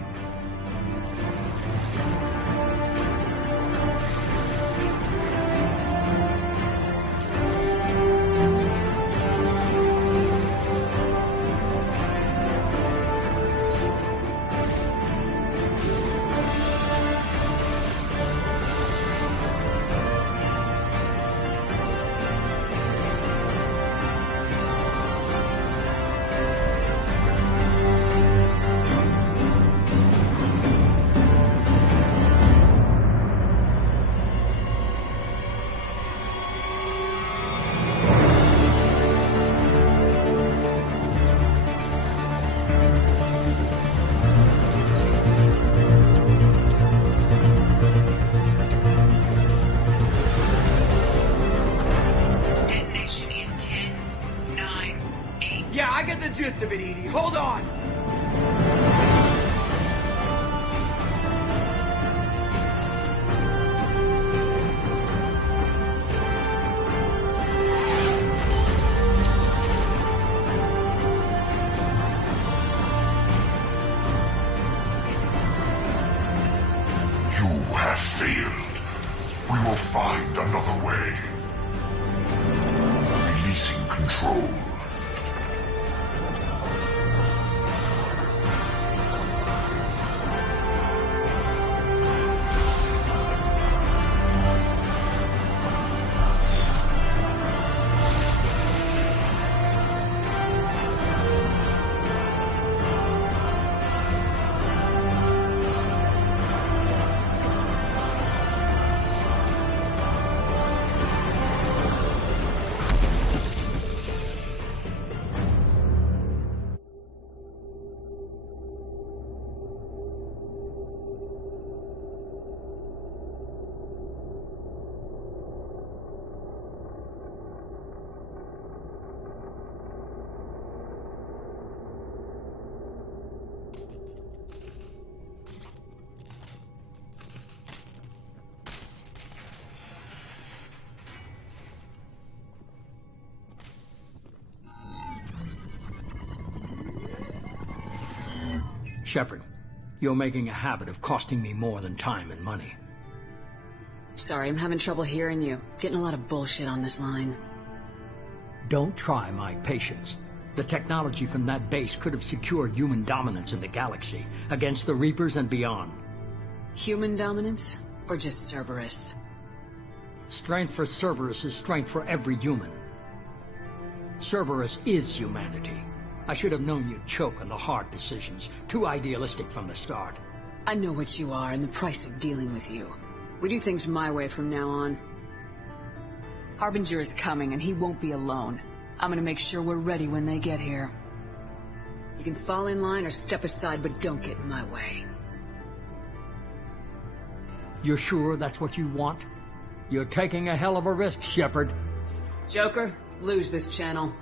Gist of it, Edie. Hold on! You have failed. We will find another way. Releasing control. Shepard, you're making a habit of costing me more than time and money. Sorry, I'm having trouble hearing you. Getting a lot of bullshit on this line. Don't try my patience. The technology from that base could have secured human dominance in the galaxy against the Reapers and beyond. Human dominance? Or just Cerberus? Strength for Cerberus is strength for every human. Cerberus is humanity. I should have known you'd choke on the hard decisions. Too idealistic from the start. I know what you are and the price of dealing with you. We do things my way from now on. Harbinger is coming, and he won't be alone. I'm gonna make sure we're ready when they get here. You can fall in line or step aside, but don't get in my way. You're sure that's what you want? You're taking a hell of a risk, Shepard. Joker, lose this channel.